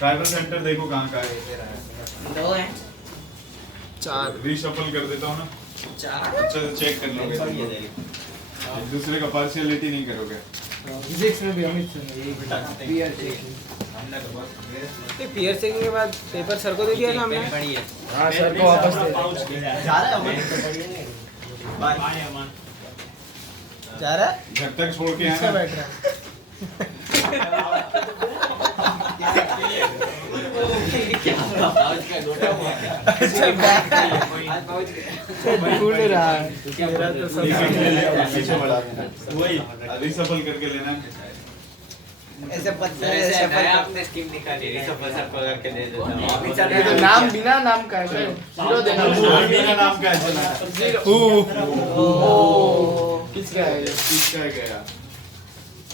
Carbon centre देखो कहाँ का है। 2 है 4 रीशफल कर देता हूँ ना। 4 अच्छा से चेक कर लोगे, एक दूसरे का पार्शियलिटी नहीं करोगे। फिजिक्स में भी Amit sir PR checking peer checking के बाद पेपर सर को दे दिया था हमने। बड़ी है हां सर को वापस दे जा रहा है हमें जा रहा है जब तक छोड़ के किसका आना बैठ रहा है भूल रहा है मेरा तो सब पीछे बढ़ा देना। वही रीशफल करके लेना। ऐसे पत्थर ऐसे आपने स्कीम निकाली रीशफल सब करके दे देता हूं ये तो नाम बिना नाम का है सर जीरो देना मेरा नाम क्या है चला? किसका है ये? किसका है गया?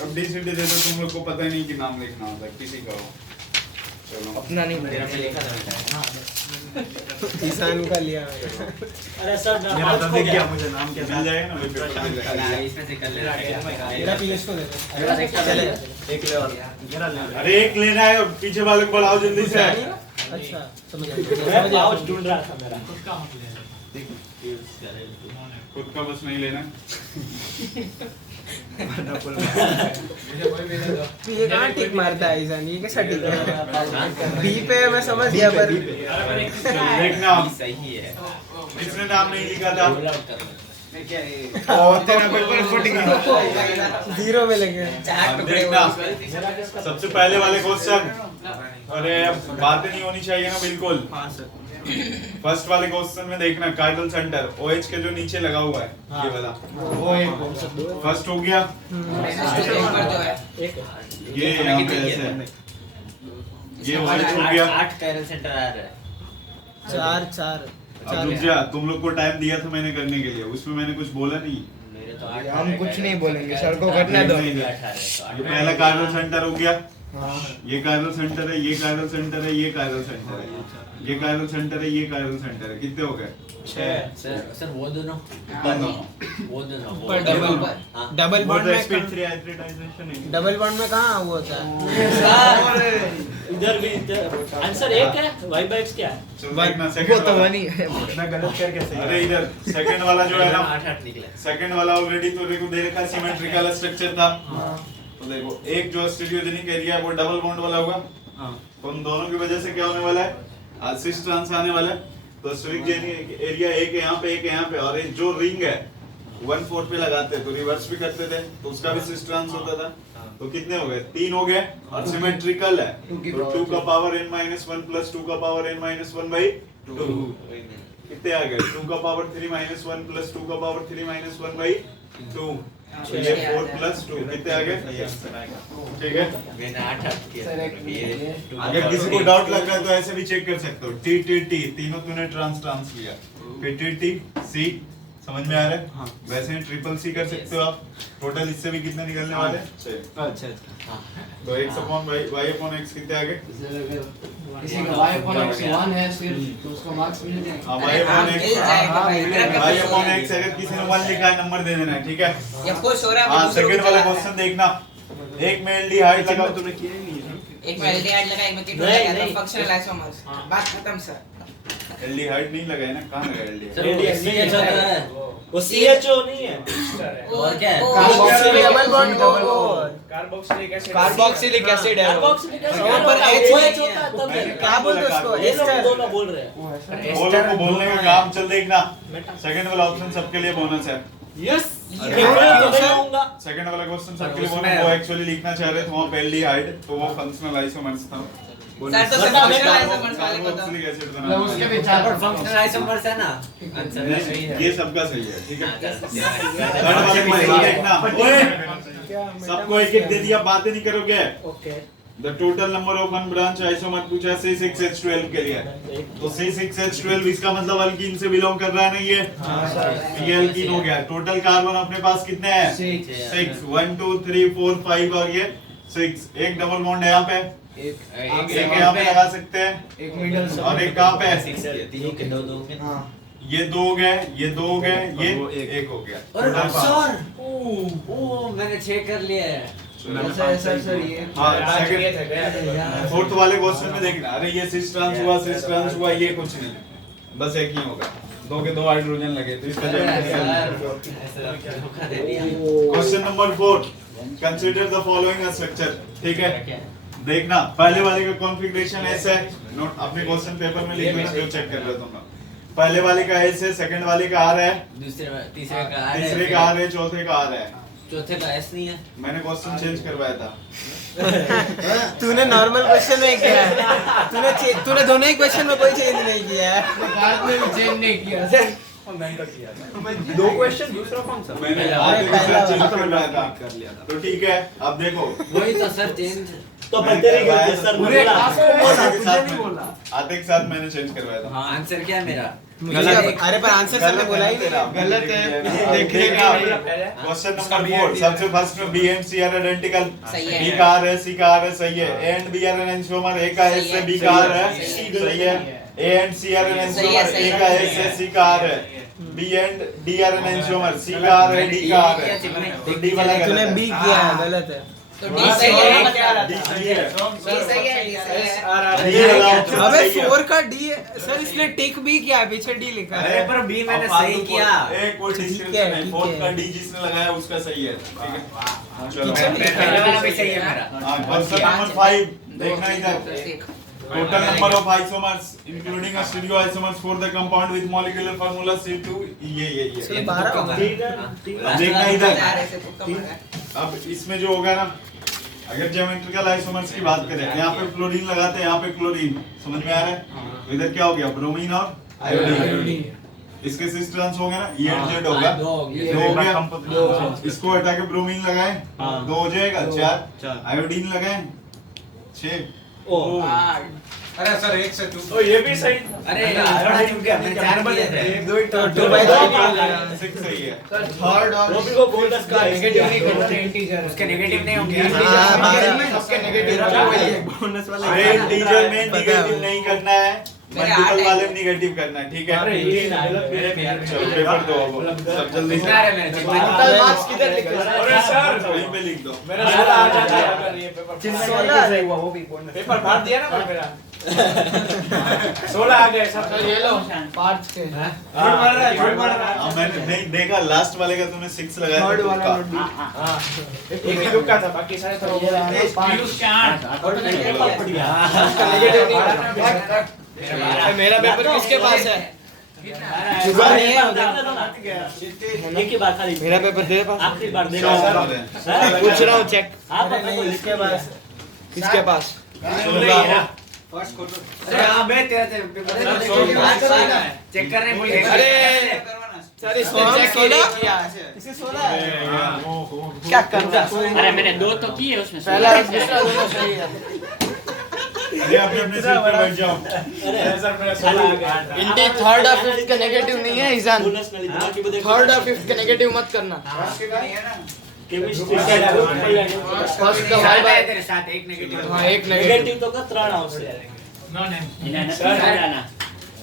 अब डीसीडी दे दो, तुम लोग को पता ही नहीं कि नाम लिखना होता है किसी का हो। चलो अपना नहीं तेरा बनेगा में लिखा था ईशान का लिया अरे सर मेरा तो देख गया, मुझे नाम क्या मिल जाएगा ना, वही पेपर मिल ना जाएगा। इसमें से कर लेना मेरा पीएस को दे दो चलेगा एक ले और अरे एक लेना है और पीछे वाले को बढ़ाओ जल्दी से। अच्छा समझ मैं गया पाउच ढूंढ रहा था मेरा खुद का बस नहीं लेना। ये कहाँ टिक मारता है ईशान, ये कैसा टिक है? बी पे मैं समझ गया पर देखना सही है इसने नाम नहीं लिखा था क्या ये और तेरा पेपर फट गया। 0 में लगे। 4 टुकड़े देखना हुए सबसे पहले वाले क्वेश्चन। अरे अब बातें नहीं होनी चाहिए ना बिल्कुल। फर्स्ट वाले क्वेश्चन में देखना कार्डल सेंटर OH के जो नीचे लगा हुआ है ये वाला वो एक फर्स्ट हो गया। ये यहाँ पे ऐसे ये OH हो गया। 8 कैरल सेंटर आ रहा है 4 अब रुक जा, तुम लोग को टाइम दिया था मैंने करने के लिए, उसमें मैंने कुछ बोला नहीं। मेरे तो 8 हम कुछ नहीं बोलेंगे सर को करने दो ये पहला कार्डल सेंटर हो गया। ये कार्डल सेंटर है, ये कार्डल सेंटर है, ये कार्डल सेंटर है, ये कार्डल सेंटर है, ये कार्डल सेंटर है। कितने हो गए? 6 सर वो दोनों वो पर डबल बॉन्ड में डबल बॉन्ड में कहाँ वो होता है? इधर भी आंसर एक है वाई बाय एक्स क्या है चलो देखना वो सेकंड तो वाला। बनी मैं गलत कर कैसे अरे इधर सेकंड वाला जो है ना, 8 निकले सेकंड वाला ऑलरेडी तो देखो दे रखा सिमेट्रिकल स्ट्रक्चर था। तो देखो एक जो स्टीरियोजेनिक एरिया है वो डबल बॉन्ड वाला होगा। तो उन दोनों की वजह से क्या होने वाला है? सिस ट्रांस आने वाला है। तो स्टीरियोजेनिक एरिया एक है यहाँ पे, एक है यहाँ पे, और एक जो रिंग है 1/4 पे लगाते तो रिवर्स भी करते थे तो उसका भी सिस ट्रांस होता था। तो कितने हो गए? 3 हो गए और सिमेट्रिकल है तो 2 का पावर n-1 प्लस 2 का पावर n-1 बाई 2 कितने आ गए? 2 का पावर 3-1 प्लस 2 का पावर 3-1 बाई 2 तो ये 4 प्लस 2 कितने आ गए? ठीक है। मैंने 8 किया अगर किसी को डाउट लग रहा है तो ऐसे भी चेक कर सकते हो। टी टी टी तीनों तूने ट्रांस लिया, फिर टी टी सी समझ में आ रहा है? वैसे ही ट्रिपल सी कर सकते हो आप। टोटल इससे भी कितने निकलने वाले? 6। अच्छा तो x upon y upon x कितने आ गए? किसी का y upon x 1 है सिर्फ तो उसको मार्क्स मिल जाएंगे हाँ y अपॉन x अगर किसी ने 1 लिखा है नंबर दे देना है, ठीक है? हाँ सेकंड वाला क्वेश्चन देखना। एक में एल्डिहाइड लगाओ। तुमने किया ही नहीं है। एक में एल्डिहाइड लगा एक में कीटोन नहीं, लगा नहीं। फंक्शनल आइसोमर्स बात खत्म सर एल्डिहाइड नहीं लगाया ना, कहाँ लगा एल्डिहाइड? सर CH होता है वो CHO नहीं है और क्या है डबल बॉन्ड को कार्बोक्सिलिक एसिड है वो। कार्बोक्सिलिक एसिड वहाँ पर OH H होता है तब मैंने क्या बोलते हैं उसको? ये लोग एस्टर। दोनों बोल रहे हैं वो लोग को बोलने का काम। चल देखना सेकंड वाला ऑप्शन सबके लिए बोनस है। यस सेकंड वाला क्वेश्चन सबके लिए बोनस। वो एक्चुअली लिखना चाह रहे थे वहाँ पे एल्डिहाइड तो वो फंक्शनल आइसोमर्स था। सर तो बता, फंक्शनल बता, आइसोमर्स वाले को तो कार्बोक्सिलिक एसिड बना मतलब उसके भी चार फंक्शनल आइसोमर्स है ना आंसर सही है ये सबका सही है, ठीक है? थर्ड थर्ड वाला क्वेश्चन देखना। ओए सबको एक एक दे दिया, बातें नहीं करोगे। Okay The total number of unbranched isomer पूछा C6H12 के लिए। तो C6H12 इसका मतलब अल्कीन से बिलोंग कर रहा है ना ये? ये अल्कीन हो गया। टोटल कार्बन अपने पास कितने हैं? 6 1 2 3 4 5 और ये 6। एक डबल बॉन्ड है यहाँ पे, एक यहाँ पे लगा सकते हैं एक मिडल और एक कहाँ पे? तीनों के दो दो के हां ये 2 हो गए, ये 2 हो गए, ये 1 हो गया। और टोटल 5। सर ओ मैंने चेक कर लिया है सर ये हाँ सेकंड फोर्थ वाले क्वेश्चन में देखना, अरे ये सिस ट्रांस हुआ ये कुछ नहीं, बस एक ही होगा, दो के दो हाइड्रोजन लगे तो इसका question number 4, consider the following structure. ठीक है, देखना पहले वाले का कॉन्फ़िगरेशन ऐसा है, नोट अपने क्वेश्चन पेपर में लिख लेना जो चेक कर रहे हो तुम लोग। पहले वाले का एस है, सेकंड वाले का आर है, तीसरे का आर है, चौथे का आर है, चौथे का एस नहीं है। मैंने क्वेश्चन चेंज करवाया था। तूने नॉर्मल क्वेश्चन में किया है, तूने दोनों ही क्वेश्चन में कोई चेंज नहीं किया है। बाद में भी चेंज नहीं किया। दो क्वेश्चन, दूसरा कौन सा? मैंने आगे के साथ चेंज करवाया था, तो ठीक है। अब देखो वही तो सर चेंज तो बेहतर ही करते सर, पूरे क्लास को बोला, मुझे नहीं बोला। आधे के साथ मैंने चेंज करवाया था। हाँ आंसर क्या है मेरा? अरे पर आंसर सर ने बोला ही नहीं। गलत है, देखिए क्वेश्चन नंबर 4, सबसे फर्स्ट में B and C are identical, B का आर है, सी का आर है, सही है। A and B are enantiomer, A का एस है, बी का आर है, सही है। A and C are enantiomer, A का एस है, सी का आर है। B and D are enantiomer, C का आर है, डी का आर है, तो डी वाला गलत तूने है। बी किया है, गलत है। तो डी सही है, डी सही है। अबे 4 का डी है सर, इसने टिक भी किया है, पीछे डी लिखा है। पर बी मैंने सही किया। एक कोई डिस्क्रिप्शन है, फोर्थ का डी जिसने लगाया उसका सही है, ठीक है। चलो पहले वाला भी सही है मेरा। हां, क्वेश्चन नंबर 5 देखना इधर। Total number of isomers including a stereoisomers for the compound with molecular formula C2 ये चलो 12 होगा। देखना इधर। अब इसमें जो होगा ना, अगर ज्योमेट्रिकल आइसोमर्स की बात करें, यहाँ पे फ्लोरीन लगाते हैं, यहाँ पे क्लोरीन, समझ में आ रहा है? तो इधर क्या हो गया, ब्रोमीन और आयोडीन। इसके सिस ट्रांस हो गया ना, ये एंड जेड होगा, 2 हो गया। इसको हटा के ब्रोमीन लगाएं, 2 हो जाएगा, 4 आयोडीन लगाएं, 6। अरे सर 1 से 2 तो ये भी सही। अरे चुप गया, मैंने 4 किए थे। 2 बाय 6 सही है। थर्ड और वो भी को बोनस का नेगेटिव नहीं करना, इंटीजर उसके नेगेटिव नहीं होंगे। सबके नेगेटिव बोनस वाला अरे इंटीजर में निगेटिव नहीं करना है, मेरे मल्टीपल 8 वाले में निगेटिव करना है, ठीक है? अरे ये ना मेरे चलो पेपर दो अब, सब जल्दी से। अरे मैं टोटल मार्क्स किधर लिखे? अरे सर वहीं पे लिख दो। मेरा 16 आ जाता है अगर ये पेपर 16 सही हुआ, वो भी बोनस पेपर फाड़ दिया ना मेरा 16 आ गए सब। ये लो पार्ट्स के झूठ मार रहा है, झूठ मार रहा है। हाँ, मैंने नहीं देखा, लास्ट वाले का तूने 6 लगाया था, थर्ड तुक्का। वाला हाँ एक ही तुक्का था, बाकी सारे तो ये रहा ना पीयूष के 8 और पेपर फट गया। नेगेटिव नहीं मेरा पेपर किसके पास है? एक ही बार खाली मेरा पेपर तेरे पास है? आखिरी बार चार देखा वाले हैं। पूछ रहा हूँ, चेक। आप इसके पास, किसके पास? अरे हाँ बे तेरा चेक करने भूल गए। अरे सर इसने चेक किया, इसे 16 है। क्या करता? अरे मैंने 2 तो किए उसमें से। पहला एक दूसरा दोनों सही है। अरे अपने अपने सीट पे बैठ जाओ। अरे सर मेरा 16 आ गया। इंटी थर्ड और फिफ्थ का नेगेटिव नहीं है ईशान, बोनस वाली बाकी वो देखो। थर्ड और फिफ्थ का नेगेटिव मत करना। केमिस्ट्री का फर्स्ट का साथ है वाई तेरे साथ एक नेगेटिव। हाँ एक नेगेटिव नेगेटिव तो का 3 आवश्यक है। सर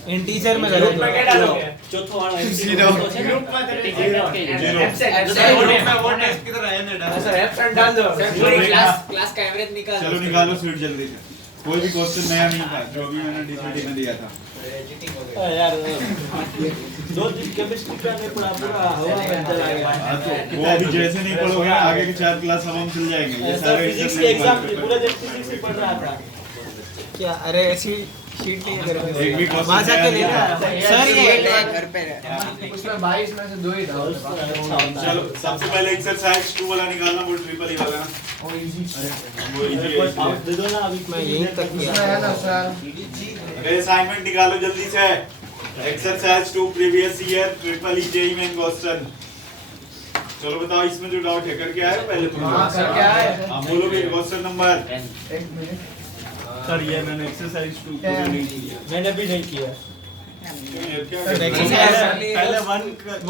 इंटीजर में गलत में क्या है। डालोगे? चौथा वाला जीरो। पूरी क्लास का एवरेज निकाल। चलो निकालो सीट जल्दी से। कोई भी क्वेश्चन नया नहीं था, जो भी मैंने डीसीडी में दिया था। यार 2 दिन केमिस्ट्री का नहीं पढ़ा, पूरा हवा में चला गया। हाँ, तो वो अभी जैसे नहीं पढ़ोगे ना, आगे के 4 क्लास हम चल जाएंगे। ये सर सारे फिजिक्स के एग्जाम में पूरा दिन फिजिक्स ही पढ़ रहा था। क्या? अरे ऐसी शीट नहीं है मेरे एक भी पे। question वहाँ जाके नहीं लेना आया। है। सर ये घर पे उसमें 22 में से 2 ही था। चलो सबसे पहले एक्सरसाइज 2 वाला निकालना, वो ट्रिपल ही वाला ना, वो इजी वो इजी है आप इसलिए। दे दो ना अभी। मैं यहीं तक उसमें किया। है ना सर, अरे असाइनमेंट निकालो जल्दी से। Exercise 2 previous year triple JEE main question. चलो बताओ इसमें जो डाउट है करके आए हो पहले तुम? हाँ, करके आए। हाँ बोलो भी क्वेश्चन नंबर। 1 मिनट। सर ये मैंने एक्सरसाइज 2 पूरा नहीं किया। मैंने भी नहीं किया। पहले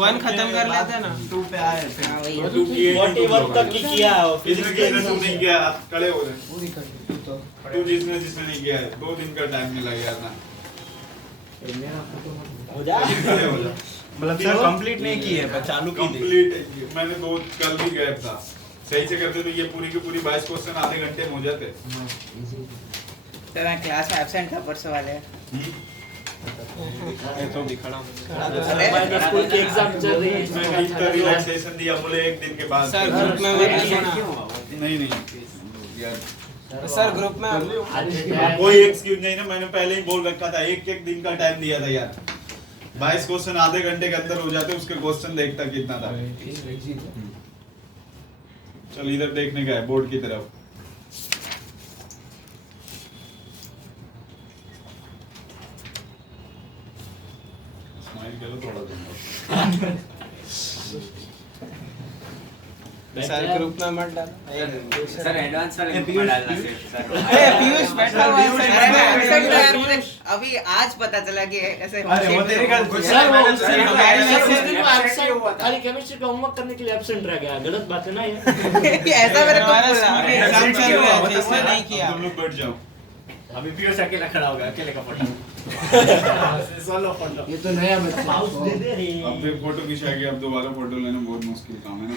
1 खत्म कर लेते हैं ना। 2 पे आए थे। हाँ वही 41 तक की किया है। फिजिक्स जिसने तू नहीं किया, आप खड़े हो रहे। पूरी कर दी तो तू जिसने नहीं किया है, 2 दिन का टाइम मिला गया था। हो जा। खड़े हो जा। मतलब सर कंप्लीट नहीं की है, पर चालू की थी। कंप्लीट मैंने 2 कल भी गैप था। सही से करते तो ये पूरी की पूरी 22 क्वेश्चन आधे घंटे में हो जाते। तो मैं क्लास में एब्सेंट था परसों वाले। तो भी खड़ा अरे स्कूल की एग्जाम चल रही है इसमें वीक का रिलैक्सेशन दिया बोले एक दिन के बाद। सर ग्रुप में मत लिखना। नहीं यार सर ग्रुप में कोई एक्सक्यूज नहीं ना, मैंने पहले ही बोल रखा था, एक दिन का टाइम दिया था यार। 22 क्वेश्चन आधे घंटे के अंदर हो जाते, उसके क्वेश्चन देखता कितना था। चल इधर देखने का है बोर्ड की तरफ। स्माइल करो थोड़ा सर ग्रुप में मत डालो। सर एडवांस वाले ग्रुप में डालना सिर्फ सर। अरे पीयूष बैठा हुआ है सर। एब्सेंट है यार, मुझे अभी आज पता चला कि ऐसे अरे वो तेरी गलती है। सर वो मैडम, सर, खाली केमिस्ट्री का होमवर्क करने के लिए एब्सेंट रह गया, गलत बात है ना ये। ऐसा मेरे को हमारा बोला। स्कूल एग्जाम चल रहा है जिसने नहीं किया। तुम लोग बैठ जाओ। अभी पीयूष अकेला खड़ा होगा, अकेले का फोटो। Solo photo. ये तो नया बच्चा पाउच दे दे रे। अब फिर फोटो खिंचा के अब दोबारा फोटो लेना बहुत मुश्किल काम है ना।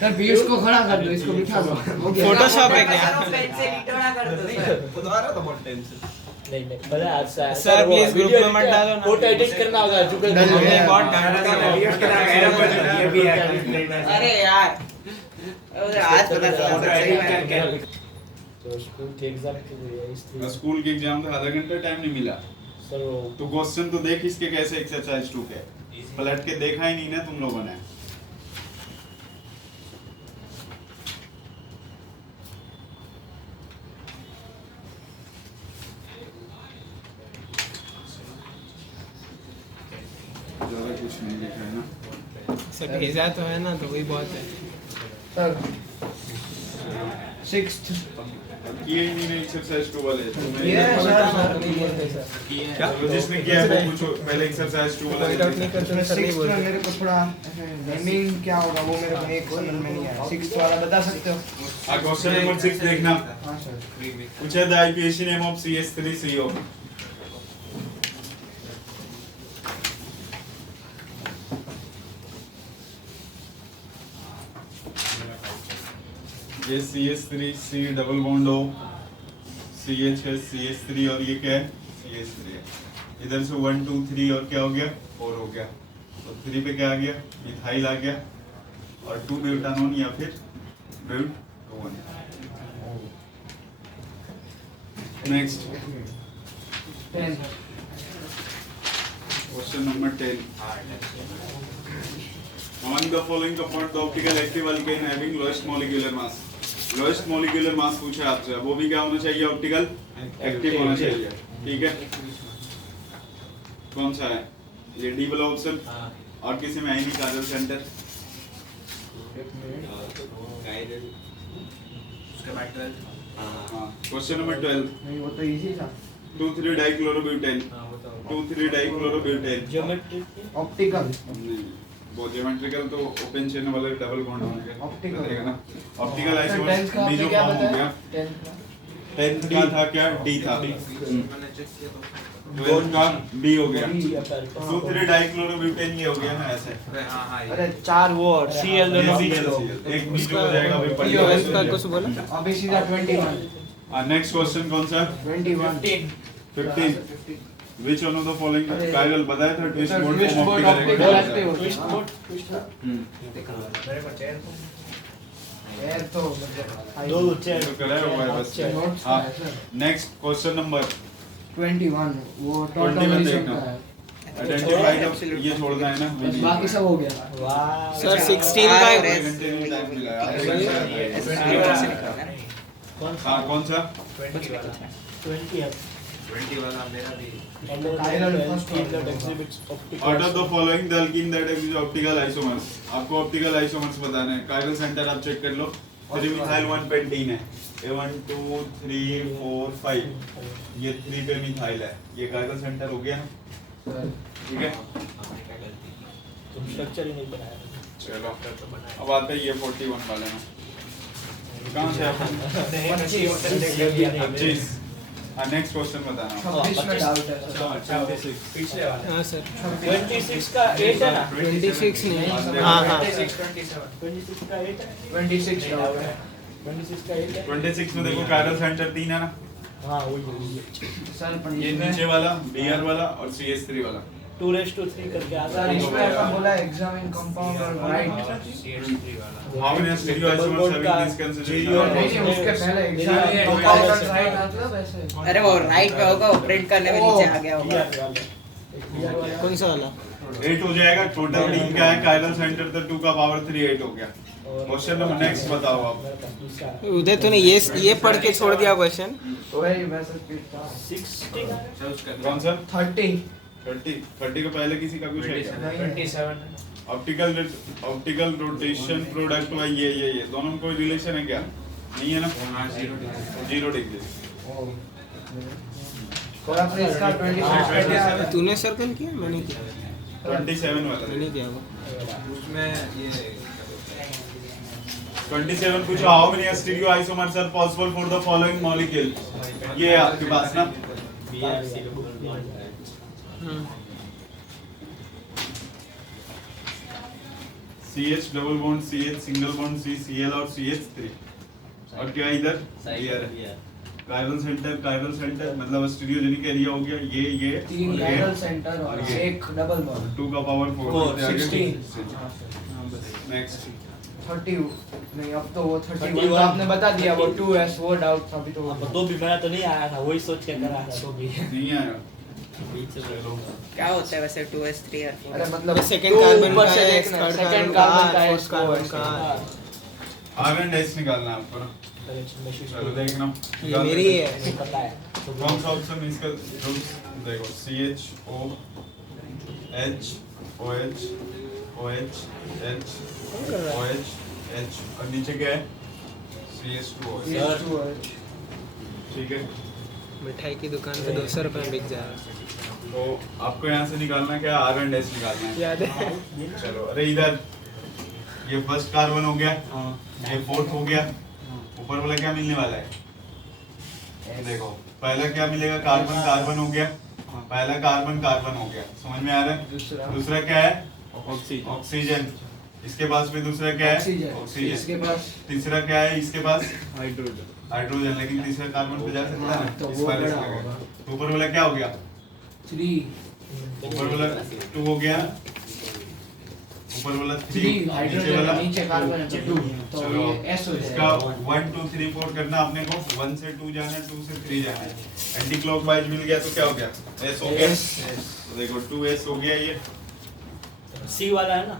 सर पीयूष को खड़ा कर दो, इसको बिठा दो। फोटोशॉप है क्या? पेन से लिटोड़ा कर दो सर। नहीं भले आज सर, प्लीज ग्रुप में मत डालो ना। फोटो एडिट करना होगा जुगल नहीं, बहुत डांट ये भी है। अरे यार आज पता चला फोटो एडिट करके। तो स्कूल के एग्जाम के लिए इसलिए स्कूल के एग्जाम का आधा घंटा टाइम नहीं मिला। सर वो तो क्वेश्चन तो देख इसके कैसे एक्सरसाइज 2 के पलट के देखा ही नहीं ना तुम लोगों ने। ज्यादा कुछ नहीं लिखा है ना। सर भेजा तो है ना, तो वही बहुत है। सर 6th किए ही नहीं एक्सरसाइज 2 वाले। क्या? तो जिसने किया है वो पूछो पहले एक्सरसाइज 2 वाला। पॉइंट आउट नहीं करते तो सर नहीं सिक्स्थ में बोलते। मेरे को थोड़ा नेमिंग क्या होगा वो मेरे को एक समझ में नहीं आया। सिक्स्थ वाला बता सकते हो? क्वेश्चन नंबर 6 देखना। हाँ सर। पूछा the IUPAC name of CS3CO। ये CH3C डबल बॉन्ड हो, CH CH3 और ये क्या है CH3 है। इधर से 1 2 3 और क्या हो गया 4 हो गया। तो 3 पे क्या आ गया मिथाइल आ गया और 2 ब्यूटानोन या फिर ब्यूट 1। Next 10 question number 10। Among the following compound the optical active alkane having lowest molecular mass। lowest molecular mass पूछा आपसे, वो भी क्या होना चाहिए ऑप्टिकल एक्टिव होना चाहिए। ठीक है, कौन सा है ये डी वाला ऑप्शन? और किसी में है नहीं काजल सेंटर। हाँ क्वेश्चन नंबर 12। नहीं वो तो इजी था। 2,3 डाइक्लोरोब्यूटेन 2,3 डाइक्लोरोब्यूटेन ज्योमेट्री ऑप्टिकल वो ज्योमेट्रिकल तो ओपन चेन वाले डबल बॉन्ड होने के Optical। बताएगा ना। ऑप्टिकल सर 10th आइसोमर्स का आपने जो क्या फॉर्म हो बताया? गया 10th का 10th का था क्या डी था, 12th का बी हो गया। 2,3 डाइक्लोरोब्यूटेन ये हो गया ना ऐसे। अरे 4 वो और Cl दोनों ये बीच CL, लो। एक बी जो हो जाएगा वही पढ़ पीओएस का कुछ बोला? अभी सीधा 21 नेक्स्ट क्वेश्चन कौन सा? 21 15 Which one of the following अरे, काजल बताया था twist sir, mode twist form mode optical optical active active twist mode यार तो मतलब दो चेयर तो कराया हुआ है बस। नोट्स हाँ है सर। नेक्स्ट क्वेश्चन नंबर 21 वो 21 टोटल देखना। आइडेंटिफाई द ये छोड़ना है ना बस बाकी सब हो गया। वाह सर 16 का आधे घंटे में टाइम मिला है, आधे घंटे में। हाँ कौन सा? 20 है Out of the following the alkene that is optical isomers। आपको ऑप्टिकल आइसोमर्स बताना है। काइरल सेंटर आप चेक कर लो। 3 मिथाइल 1 पेंटीन है। ये 1 2 3 4 5 ये 3 पे मिथाइल है। ये काइरल सेंटर हो गया ना, ठीक है। तुम स्ट्रक्चर ही नहीं बनाया। चलो अब आते हैं ये 41 वाले में। कहाँ से आप 25 हाँ नेक्स्ट क्वेश्चन बताना 26 में डाउट है सर। पिछले वाले हाँ सर 26 का 8 है ना 26 नहीं हाँ हाँ 26 का 8 है 26 डाउट है 26 का 8 है 26 में देखो कायरल सेंटर 3 है ना, हाँ वही सर पर ये नीचे वाला BR वाला और CH3 वाला 2:3 करके आता सर है इसमें ऐसा बोला एग्जामिन कंपाउंड और right how many stereo isomers having this consideration नहीं उसके पहले एग्जामिन कंपाउंड और राइट मतलब ऐसे अरे वो राइट पे होगा, वो प्रिंट करने में नीचे आ गया होगा। कौन सा वाला 8 हो जाएगा। टोटल टीम क्या है कायरल सेंटर तो 2 का पावर 3 8 हो गया। क्वेश्चन नंबर नेक्स्ट बताओ आप। उदय तूने ये पढ़ के छोड़ दिया क्वेश्चन। वही वैसे फिर था 60 कौन सा 30 30 के पहले किसी का कुछ है क्या? 27 ऑप्टिकल रोटेशन प्रोडक्ट हुआ ये दोनों में कोई रिलेशन है क्या? नहीं है ना? हाँ 0 डिग्री। और अपने इसका 26 तूने सर्कल किया मैंने किया 27 वाला मैंने किया वो उसमें ये 27 कुछ how many stereoisomers are possible for the following molecule, ये है आपके पास ना। CH double bond CH single bond C Cl और CH3 और क्या इधर कायरल सेंटर मतलब स्टीरियोजेनिक एरिया हो गया ये 3 कायरल सेंटर और एक डबल बॉन्ड 2 का पावर 4 16 नेक्स्ट 30 नहीं अब तो वो 31 तो आपने बता दिया वो 2s वो डाउट था अभी तो वो तो भी मेरा तो नहीं आया था, वही सोच के करा था तो भी नहीं आया। क्या होता है वैसे 2s 3 और 4? अरे मतलब सेकंड कार्बन ऊपर का से है, देखना थर्ड सेकंड कार्बन कार्बन का है फोर्थ कार्बन का आर्गन एस निकालना है आपको ना, चलो देखना ये मेरी है पता है कौन सा ऑप्शन इसका देखो CHO H OH OH H OH H और नीचे क्या है CH2OH ठीक है। मिठाई की दुकान पे 200 रुपए में बिक जाएगा। तो आपको यहाँ से निकालना क्या है आर्गन एस निकालना है। याद है चलो अरे इधर ये फर्स्ट कार्बन हो गया, ये फोर्थ हो गया, ऊपर वाला क्या मिलने वाला है देखो पहला क्या मिलेगा कार्बन कार्बन हो गया, पहला कार्बन कार्बन हो गया समझ में आ रहा है। दूसरा क्या है ऑक्सीजन, इसके पास भी दूसरा क्या है ऑक्सीजन, इसके पास तीसरा क्या है इसके पास हाइड्रोजन लेकिन तीसरा कार्बन पे जा सकता है तो इस वो वाले से बड़ा लगेगा। होगा। तो ऊपर वाला क्या हो गया 3 ऊपर वाला 2 हो गया, ऊपर वाला 3 3 हाइड्रोजन नीचे कार्बन है 2 तो चलो ये s हो इसका जाएगा 1 2 3 4 करना अपने को 1 से 2 जाना है 2 से 3 जाना है। एंटी क्लॉकवाइज मिल गया तो क्या हो गया s हो गया। तो देखो 2s हो गया ये सी वाला है ना